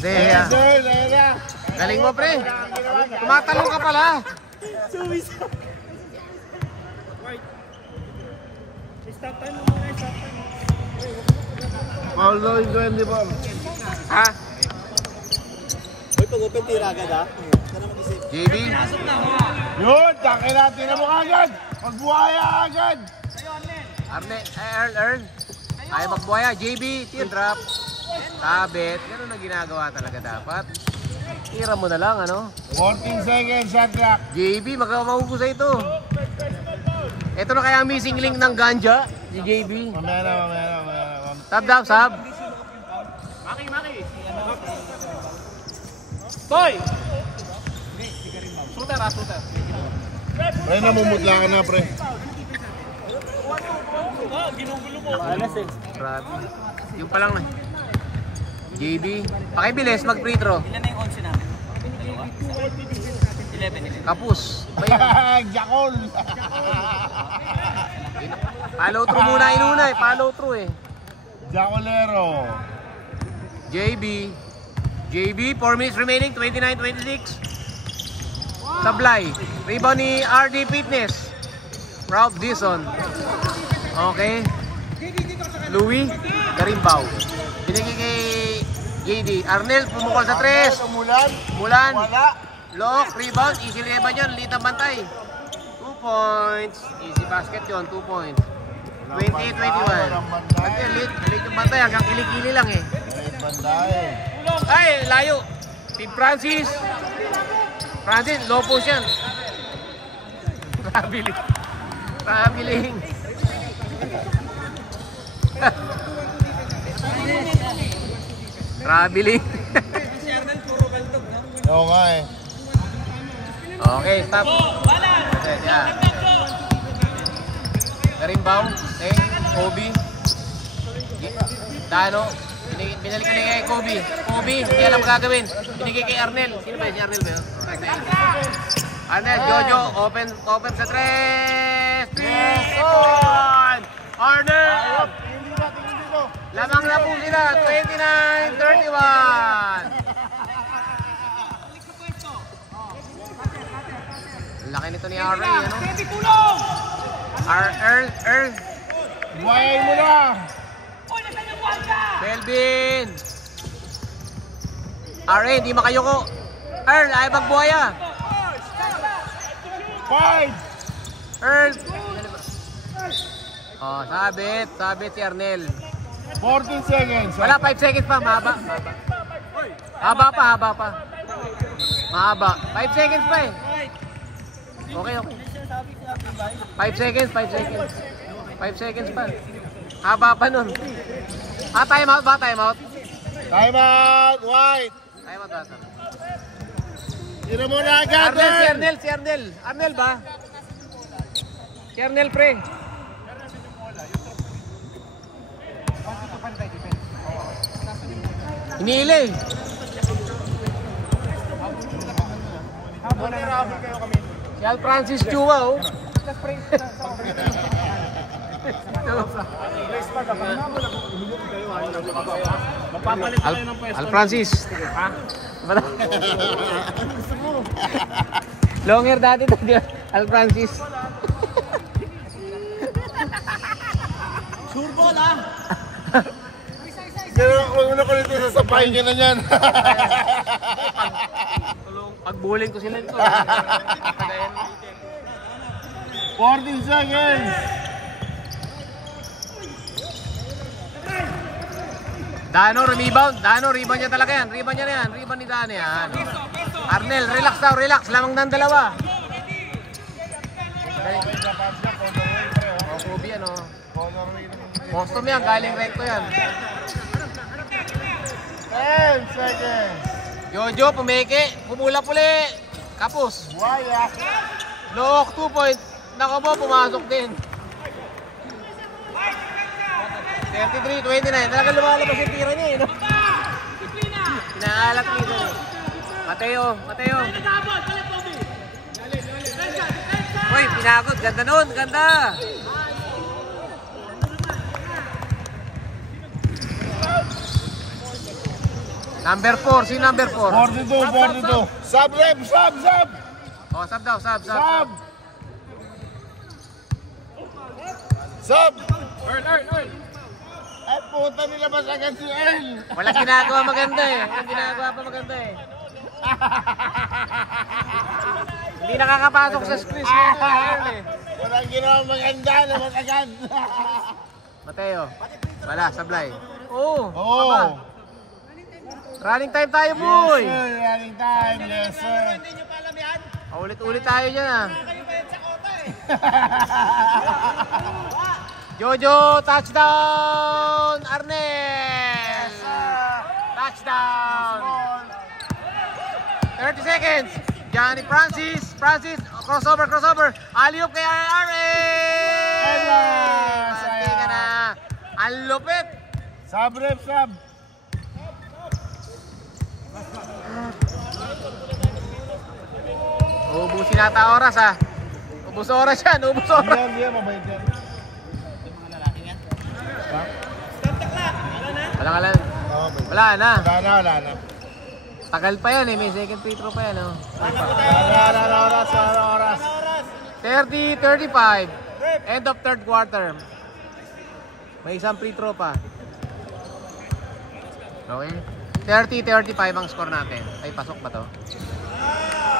Sige. Sir. Galing mo, pre. Tumatalong ka pala. Foul daw yung 24. Ha? Uy, pag-open tira agad ha. JB. Yun, takin natin na mo agad. Magbuhaya agad. Earl. Ayaw magbuhaya. JB, teardrop. Tabet. Ganun ang ginagawa talaga dapat. Tira mo na lang, ano? 14 seconds, shot clock. JB, mahuhusay ito. Ito na kaya ang missing link ng ganja, si JB. Mamaya na. Sab. Maki. Boy! Shooter. Pre, namumutla ka na, pre. Ginugulo mo. Grabe. Yung pa lang na. JB, pakibilis, mag-free throw. Ilan na yung 11 namin? 11. Kapus. Jakol. Follow through muna inuna eh. Follow through eh. Jacolero. JB, 4 minutes remaining, 29-26. Sablay. Rebound ni RD Fitness. Ralph Dison. Okay. Louis Garimbaw. Binigay kay JD. Arnel pumukol sa 3. Mulan. Lock, rebound. Easy leba yan. Litang bantay. 2 points. Easy basket yon, 2 points. 28-21. Late yung bantay. Hanggang kilikili lang eh. Ay, layo. Team Francis, low post yan. Traveling. Traveling. Oo nga eh. Okay, stop. Okay, yeah. Garimbaw, Kobe. Dano, binalik ka na kay Kobe. Hindi alam gagawin. Binigay kay Arnel. Sino ba yun? Si Arnel ba yun? Arnel, Jojo, open sa 3. 3 point! Arnel! Lamang na po sila, 29-31. Laki nito ni Ari, ano? Earl. Buhayain mo na! Melvin! Ari, hindi makayuko. Earl, ay magbuhaya. 5! Earl! Oh, sabit si Arnel. 14 seconds. Wala, 5 seconds pa, mahaba. Haba pa. Mahaba. 5 seconds pa eh. Okay. 5 seconds. 5 seconds pa. Haba pa nun. Time out ba? Time out? Time out, White. Time out ba? Tira mo na agad. Si Arnel. Arnel ba? Si Arnel, pre. Hinili. Si Al Francis Chua, oh. Magpapalit tayo ng pwesto. Al Francis. Long hair dati to, di ba? Al Francis. Sure ball ah! Una ko nito sasapahin ka na yan. Pagbuling ko sila nito. 14 seconds. Dano, rebound niya talaga yan. Rebound niya na yan. Rebound ni Dano yan. Arnel, relax daw, relax. Lamang ng dalawa. Kobe yan, oh. Custom yan, galing recto yan. 10 seconds. Jojo, pumeke. Pumula-puli. Kapos. Buhaya. Look, 2 point. Nako mo, pumasok din. 33-29. Talaga lumalabas yung tira niya, eh, no? Pinaalat nito. Mateo. Uy, pinagod. Ganda nun, ganda. Number 4, si number 4. 42. Sub, rep, sub. Oh, sub daw, sub. Sub. Earl. Ay, puta nilabas agad si Earl. Walang ginagawa maganda eh. Hindi nakakapasok sa screen eh. Walang ginawa maganda, naman agad. Mateo. Wala, sablay. Oo. Oh. Running time tayo, boy. Yes, sir. Running time. Yes, sir. Ulit-ulit tayo dyan, ah. Jojo, touchdown! Arnel! Touchdown! 30 seconds. Johnny Francis, crossover. Alley-oop kay Arnel! Pati ka na. Ang lupit. Sub, rep, sub. Ubusin nata oras, ah. Ubus oras yan, Diyan, mabait yan. Wala na. Wala na. Tagal pa yan eh, may second free throw pa yan, oh. Oras. 30-35. End of third quarter. May isang free throw pa. Okay. 30-35 ang score natin. Ay, pasok ba to?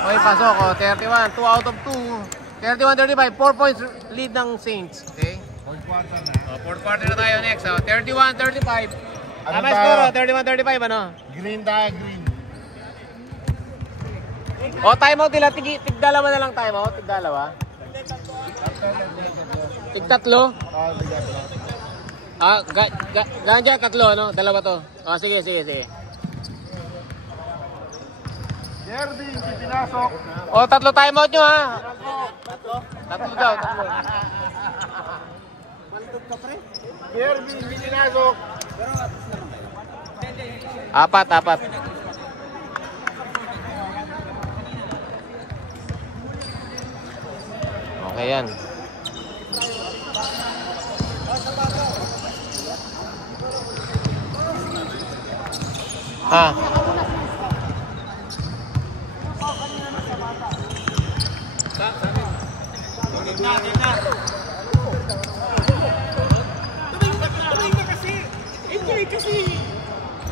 Okay, pasok. Oh, 31. 2 out of 2. 31-35. 4 points lead ng Saints. Okay? Fourth quarter na. Fourth quarter na tayo next. 31-35. Ano Tama tayo? score, 31-35, ano? Green tayo, green. O, timeout nila. Tig-dalawa na lang timeout. Tig-dalawa. Tig-tatlo. Ganja, tatlo, no? Dalawa to. O, sige. Jervin, pinasok. O, tatlo timeout nyo, ha? Tatlo daw. Jervin, pinasok. Apat. Okay yan.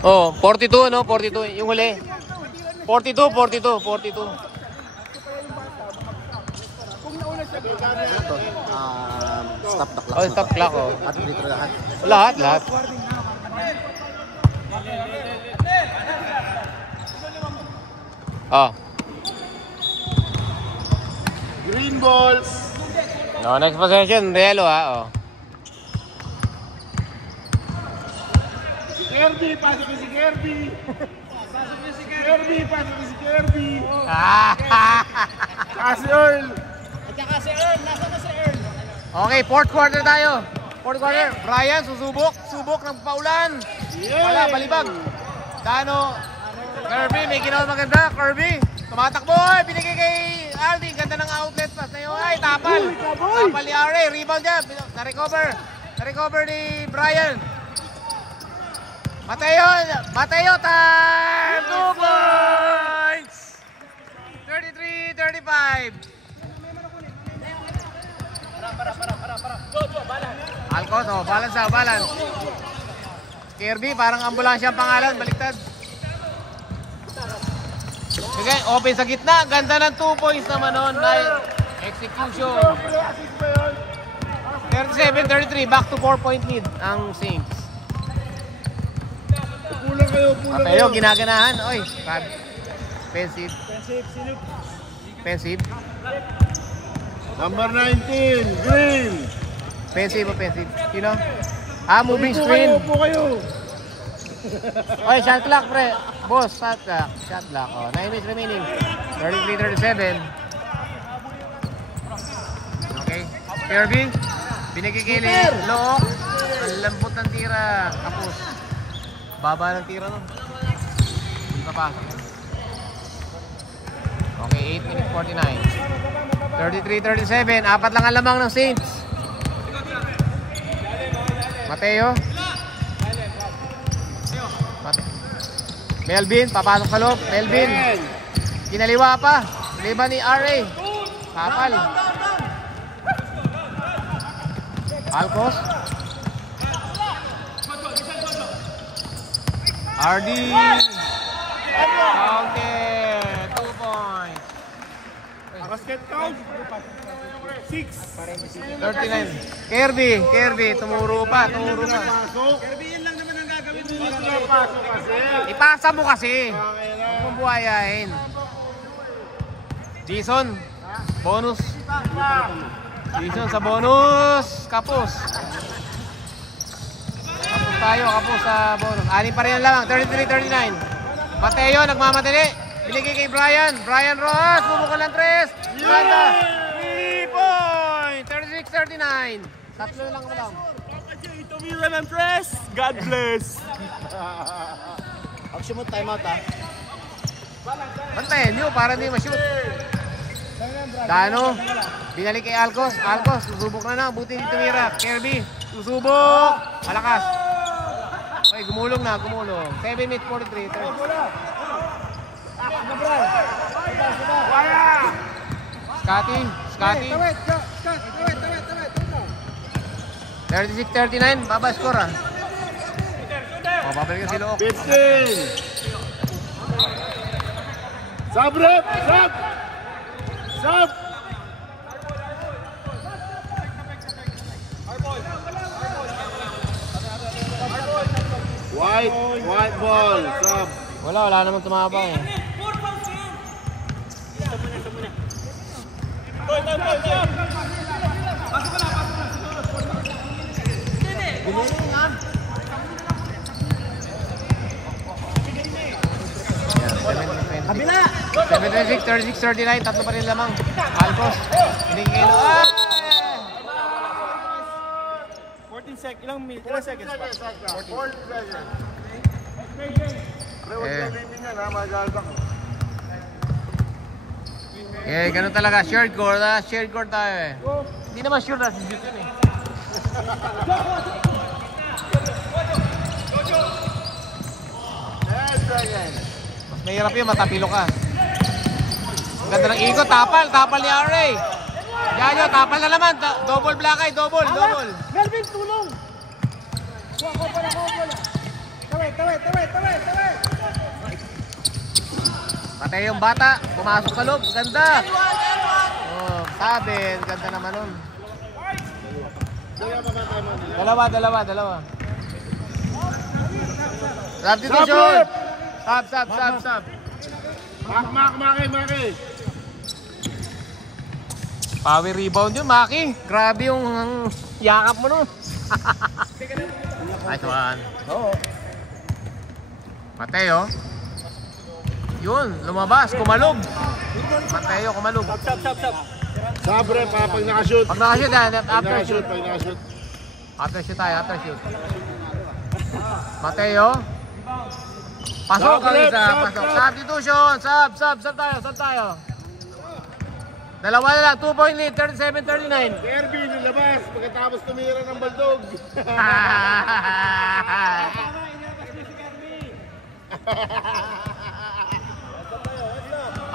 Oh, 42 no? 42 yung huli. 42. stop the clock. Oh, stop clock, oh. At free throw lahat. Lahat. Oh. Green ball. No, next possession, Rielo ha, oh. Si Kirby, pasok si Kirby. Kirby, pasok si Kirby. Kasi Earl. Okay, fourth quarter tayo. Fourth quarter. Brian, subok ng paulan. Wala, balibag. Dano, Kirby, may ginawa maganda. Kirby, tumatakbo. Binigay kay Aldi. Ganda ng outlet pass na yun. Ay, tapal. Tapal ni RA. Rebound dyan. Na-recover ni Brian. Mateo, time! 2 points! 33-35. Alcos, oh, balance. Kirby, parang ambulansya ang pangalan, baliktad. Okay, open sa gitna, ganda ng 2 points naman nun. Execution. 37-33, back to 4-point lead ang Saints. Pulang kayo. Mateo, ginaganahan. Oy, Pensive. Number 19, Green. Pensive. Sino? Moving screen. Upo kayo. Oy, shot clock, pre. Boss, shot clock. Oh, 9 minutes remaining. 33-37. Okay. Kirby, binigay kay Look. Ang lambot ng tira. Kapos. Baba ng tira nun. Hindi pa. Okay, 8 minutes 49. 33-37. Apat lang ang lamang ng Saints. Mateo. Melvin, papasok sa loob. Melvin. Kinaliwa pa. Liba ni RA. Kapal. Alcos. RD. Counter. 2 points. Basket count. 6. 39. Kirby. Tumuro pa. Pasok. Pasok kasi. Ipasa mo kasi. Huwag mong buhayain. Jason. Bonus. Jason sa bonus. Kapos sa bonus. Anin pa rin lang. 33-39. Mateo, nagmamadali. Binigay kay Brian. Brian Rojas. Bumukol ng 3. Ganda. 3 point. 36-39. Tatlo lang mo lang. Tumira ng tres. God bless. Action mo, timeout ha. Bantayan nyo para hindi ma-shoot. Dano. Binalik kay Alcos. Susubok na. Buti dito tumira. Kirby. Susubok. Malakas. Okay, gumulong. 7 minutes 43. Scotty. 36-39. Baba score ah. O, babalik ka si Look. 15. Sub rep. White ball. Sub. Wala namang tumabang eh. Kabila! 36-39, tatlo pa rin lamang. Alcos, binigay kay 14 seconds. Ilang seconds pa? 40 seconds. Ganun talaga, shared court tayo eh. Hindi naman sure na si shoot yun eh. Mas mahirap yun, matapilo ka. Ang ganda ng ikot, tapal ni RA. Yan yun, tapal na naman. Double black eye, double. Melvin, tulong! Tawid! Patay yung bata, pumasok sa loob, ganda. Oh, sabi, ganda naman nun. Dalawa. Substitution. Sub. Maki. Power rebound yun, Maki. Grabe yung yakap mo nun. Nice one. Oo. Mateo. Yun, lumabas, kumalog. Mateo, kumalog. Sabre pa pag nakashoot. Pag nakashoot, after shoot. Pag nakashoot. After shoot. Mateo. Pasok ang isa, pasok. Substitution, sub tayo. Dalawa na lang, 2 point lead, 37-39. Kirby, nilabas pagkatapos tumira ng baldog.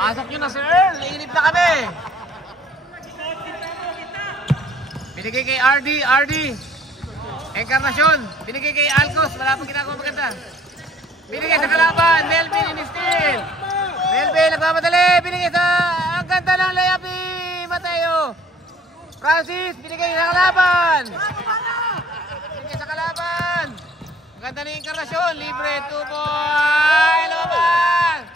Pasok nyo na si Earl, nainip na kami. Binigay kay RD. Encarnacion, binigay kay Alcos, wala pang ginagawa maganda. Binigay sa kalaban, Melvin in steal. Melvin nagmamadali, binigay sa ang ganda ng layup ni Mateo. Francis, binigay sa kalaban. Ang ganda ni Encarnacion, libre, 2 point, lumabas.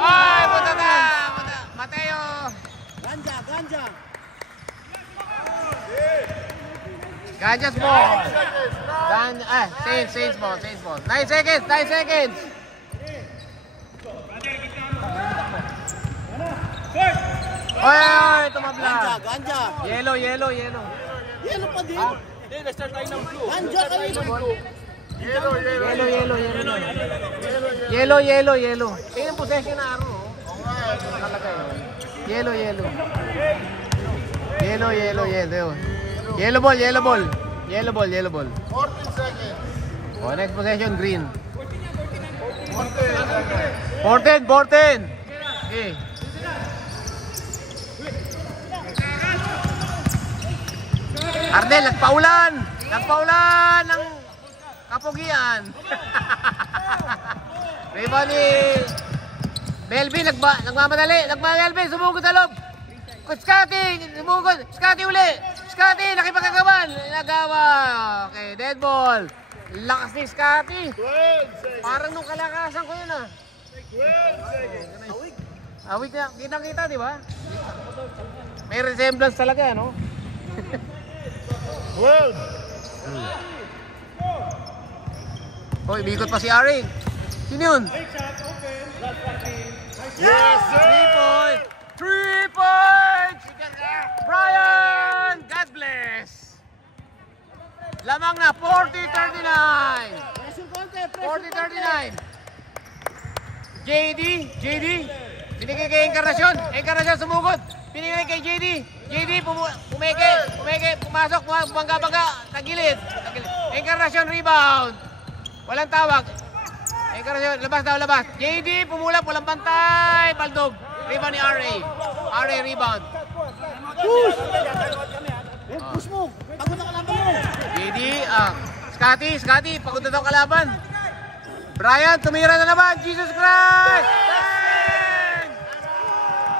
Ay, punta na, Mateo. Ganja's ball. Saints ball. 9 seconds. Oy, tumabla. Ganja. Yellow. Yelo pa din. Hindi, na-start tayo ng blue. Ganja kayo. Yellow. Tingnan yung possession na araw. Yellow. Yellow ball. 14 seconds. Oh, next possession, green. 14. Okay. Arnel, nagpaulan ng kapugian. Rebound ni Melvin, Melvin, sumugod sa loob. Scotty uli. Scotty, nakipagkagawan. Nagawa. Okay, dead ball. Lakas ni Scotty. 12 seconds. Parang nung kalakasan ko yun 12 seconds. Awig na, kitang-kita, di ba? May resemblance talaga, no? 12. Hoy, bikot pa si Ari. Sino yun? Yes, sir. 3 points! Brian! God bless! Lamang na 40-39. 40-39. JD. Binigay kay Encarnacion. Sumugod. Binigay kay JD, pumasok, bangga, tagilid. Encarnacion rebound. Walang tawag. Encarnacion, labas. JD, pumulap, walang bantay. Baldog. Rebound ni RA rebound. Push mo. Pagod na kalaban mo. JD, Scotty, pagod na daw kalaban. Brian, tumira na naman. Jesus Christ!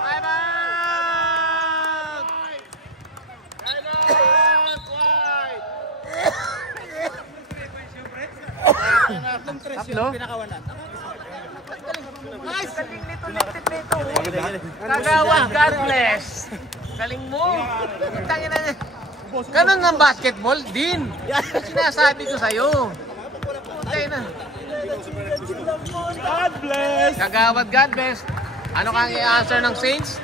Time out! Tatlo? Nice! Galing nito. Kagawa, God bless. Galing mo. Tangina niya. Ganun ng basketball din. Sinasabi ko sa'yo. Tayo na. God bless! Kagawad, God bless. Ano kang i-answer ng Saints?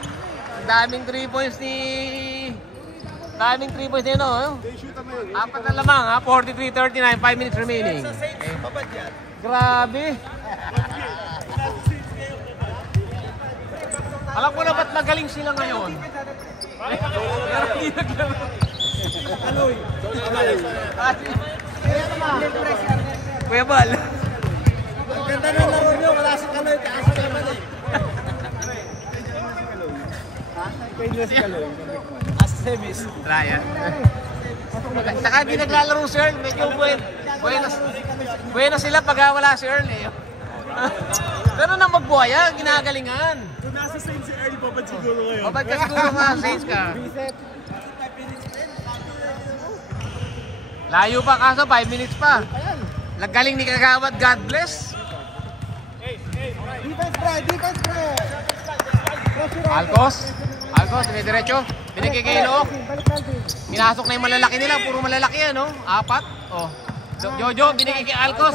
Daming 3 points ni... no? Apat na lamang, ha? 43-39, 5 minutes remaining. Okay. Grabe. Alam ko na ba't magaling sila ngayon. Pero hindi naglaro. Kuya Bal. Ganda ng laro nyo. Wala si Kaloy. Kaasa naman eh. Semis. Ryan. Saka hindi naglalaro si Earl. Medyo buena sila pag wala si Earl eh. Ganun ang magbuhaya, ginagalingan. Kung nasa Saints si Earl, babad siguro ngayon. Babad ka siguro mga Saints ka. Layo pa kaso 5 minutes pa. Naggaling ni Kagawad, God bless. Defense pre, defense pre. Alcos, dire-diretso. Binigay kay Look. Balik Melvin. Pinasok na yung malalaki nila, puro malalaki yan, no? 4. Oh. Jojo, binigay kay Alcos.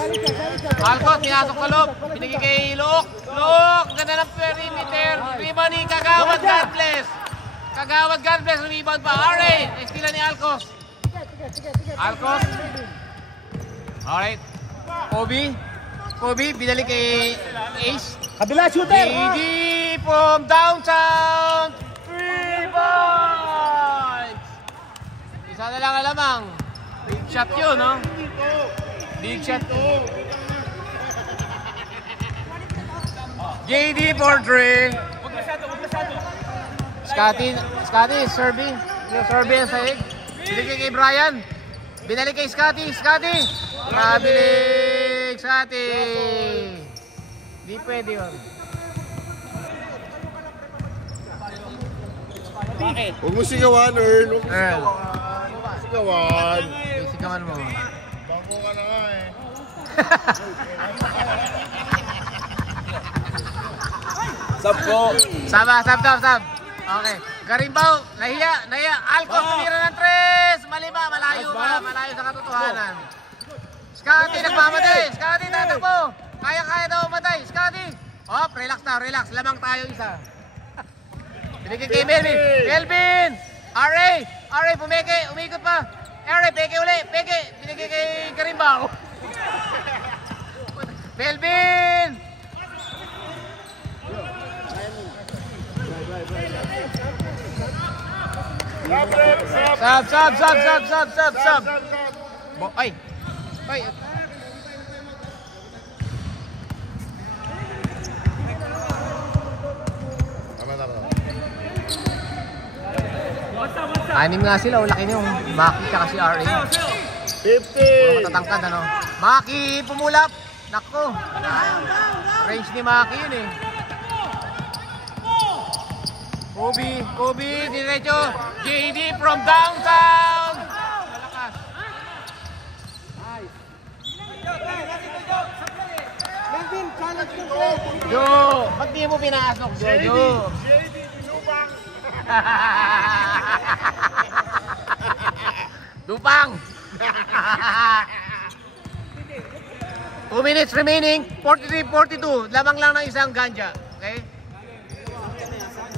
Alcos, pinasok sa loob. Binigay kay Look. Look, ganda ng perimeter. Rebound ni Kagawad, God bless. Kagawad, God bless. Rebound pa. Alright, estila ni Alcos. Alcos. Alright. Kobe, binalik kay Ace. Kabila shooter. KD from downtown. 3 points. Isa na lang alamang. Big shot yun, no? Big shot. JD for 3. Scotty, serving. Serving ang sahig. Binigay kay Brian. Binalik kay Scotty. Mabilik, Scotty. Di pwede yun. Huwag mo sigawan, Earl. Huwag mo Earl. sigawan. Sigawan mo. Bangko ka na nga eh. Sab ko. Sab. Okay. Garimbaw, nahiya. Alcos, tumira ng 3. Mali ba? Malayo sa katotohanan. Scotty, nagmamatay. Scotty, tatakbo. Kaya daw matay. Scotty. Hop, relax. Lamang tayo isa. Binigay kay Melvin. RA, pumeke. Umikot pa. RA, peke uli. Binigay kay Garimbaw. Melvin. Sab. Ay. Tama. Anim nga sila, laki niyo. Maki ka kasi RA. 50. Matatangkad, ano? Maki, pumulap. Nako. Range ni Maki yun eh. Kobe, diretso. JD from downtown. Malakas. Melvin, challenge mo pre. Jo, ba't di mo pinasok, Jojo? JD, Lubang. Dupang. 2 minutes remaining. 43-42. Lamang lang ng isang ganja. Okay?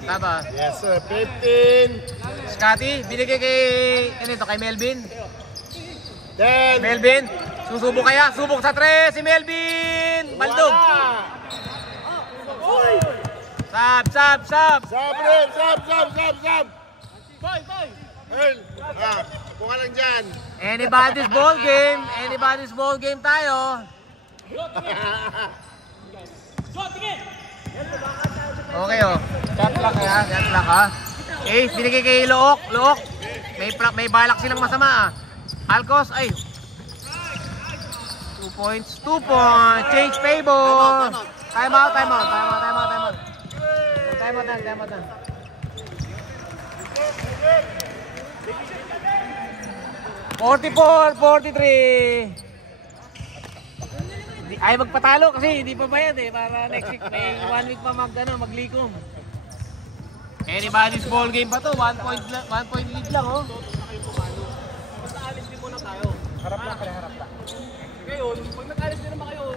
Tama. Yes sir, 15. Scotty, binigay kay Melvin. 10. Melvin, susubok kaya? Subok sa 3 si Melvin. Baldog. Sab. Sab. Earl, upo ka lang dyan. Anybody's ball game tayo. Okay oh. Shot clock ha. Eh, binigay kay Look. May balak silang masama ah. Alcos, ay. 2 points. Change favor. Time out. Time out na. 44-43. Ay magpatalo kasi hindi pa bayad eh para next week may 1 week pa maglikom. Anybody's ball game pa to, 1 point lead lang oh. Basta alis din muna tayo. Harap lang. Ngayon, pag nag-alis din naman kayo,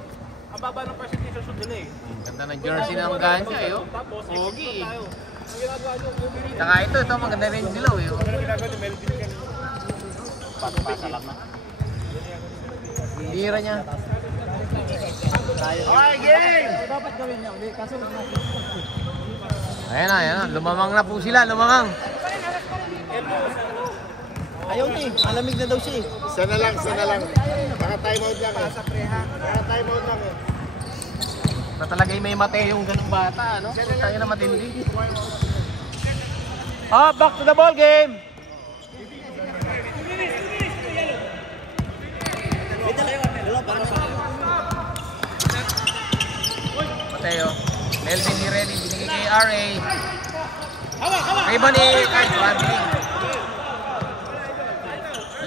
ang baba ng presentation shoot nila eh. Ganda ng jersey ng Ganja eh oh. Tapos, Pogi. tayo. Ang ginagawa nyo, bumili. Saka ito maganda rin dilaw eh oh. Ang ginagawa nyo, Melvin ka. Pasa lang na. Bira niya. Okay, game! Dapat gawin niya ulit. Kaso Ayan na. Lumamang na po sila, lumamang. ayaw niya eh. Malamig na daw siya eh. Isa na lang. Naka-time out lang eh. Naka-time out lang eh. Na talagay may mate yung ganung bata, no? Tayo na matindi. Back to the ball game. Mateo. Melvin Hireli, binigay kay RA. Rebound ni Kyle Bradley.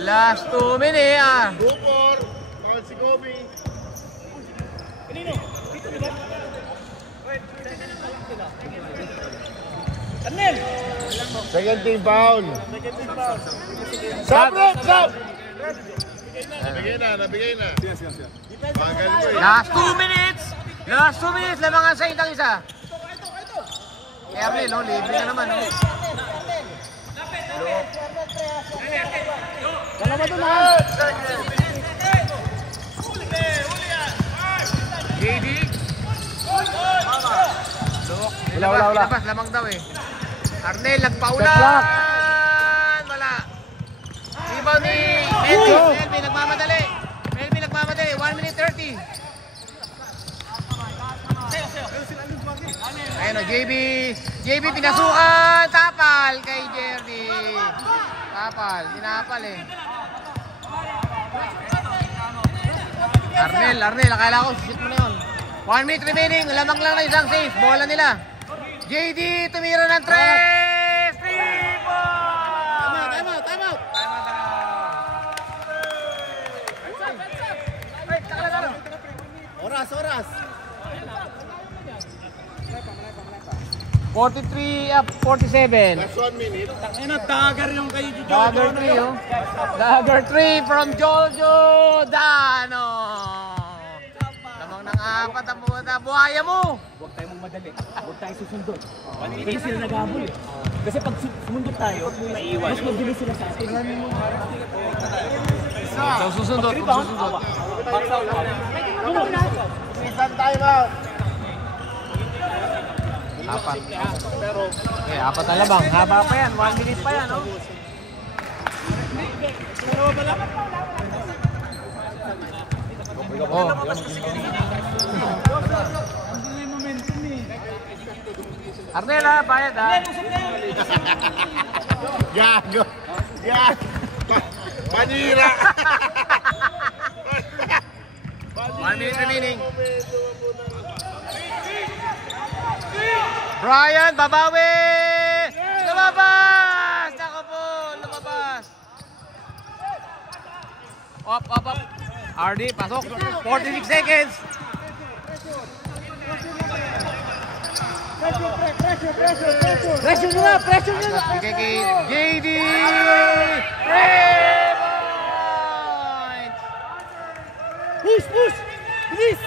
Last 2 minutes. 2-4. Mahal si Kobe. Second team foul. Stop, Rick! Stop! Nabigay na. Bagal mo eh. Last 2 minutes. Last 2 minutes. Lamangan sa itang isa. Kaya Arnel, no? Libre na naman, no? Dalawa doon ha. JD. Wala. Labas, lamang daw eh. Arnel, nagpaulan. Wala. Rebound ni Melvin nagmamadali. 1 minute 30. Ayun o, JB pinasukan. Tapal kay Jerdy. Tinapal eh. Arnel, akala ko, shoot mo na yun. 1 minute remaining, lamang lang na isang safe. Bola nila. JD, tumira ng 3. 3 points! Time out. Oras. 43 up 47. Last 1 minute. Dagger yung kayo dito. Dagger 3, oh. Dagger 3 from Jojo Dano. Lamang ng 4 ang buhaya mo. Huwag tayong magmadali. Huwag tayong susundot. Hindi sila nag-ahabol eh. Kasi pag sumundot tayo, mas mabilis sila sa atin. So, susundot. Season time out. 4. Okay, 4 na lamang. Haba pa yan. 1 minute pa yan, oh. Oh. Arnel, ha? Bayad, ha? Gago. Panira. 1 minute remaining. Brian, babawi! Lumabas! Nako po, lumabas. Up. RD, pasok. 46 seconds. Pressure nyo na. Bigay kay JD. 3 points. Push. Bilis.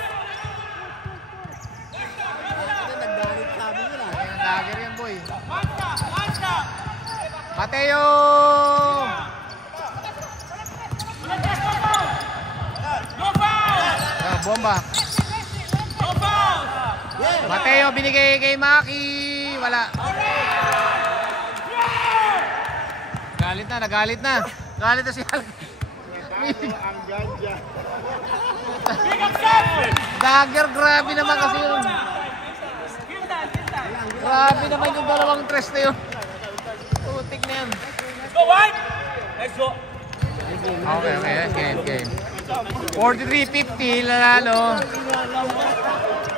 Dagger yan, boy. Mateo. Bomba. Mateo binigay kay Maki. Wala. Nagalit na si Al. Ang ganja. Dagger, grabe naman kasi yun. Grabe naman yung dalawang tres na yun. Putik na yun. Let's go! Okay, game. 43-50, lalalo.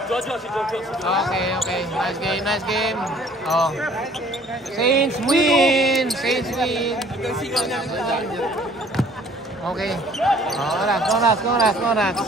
Jojo. Okay. Nice game. Oh. Saints win. Okay. Oh, congrats.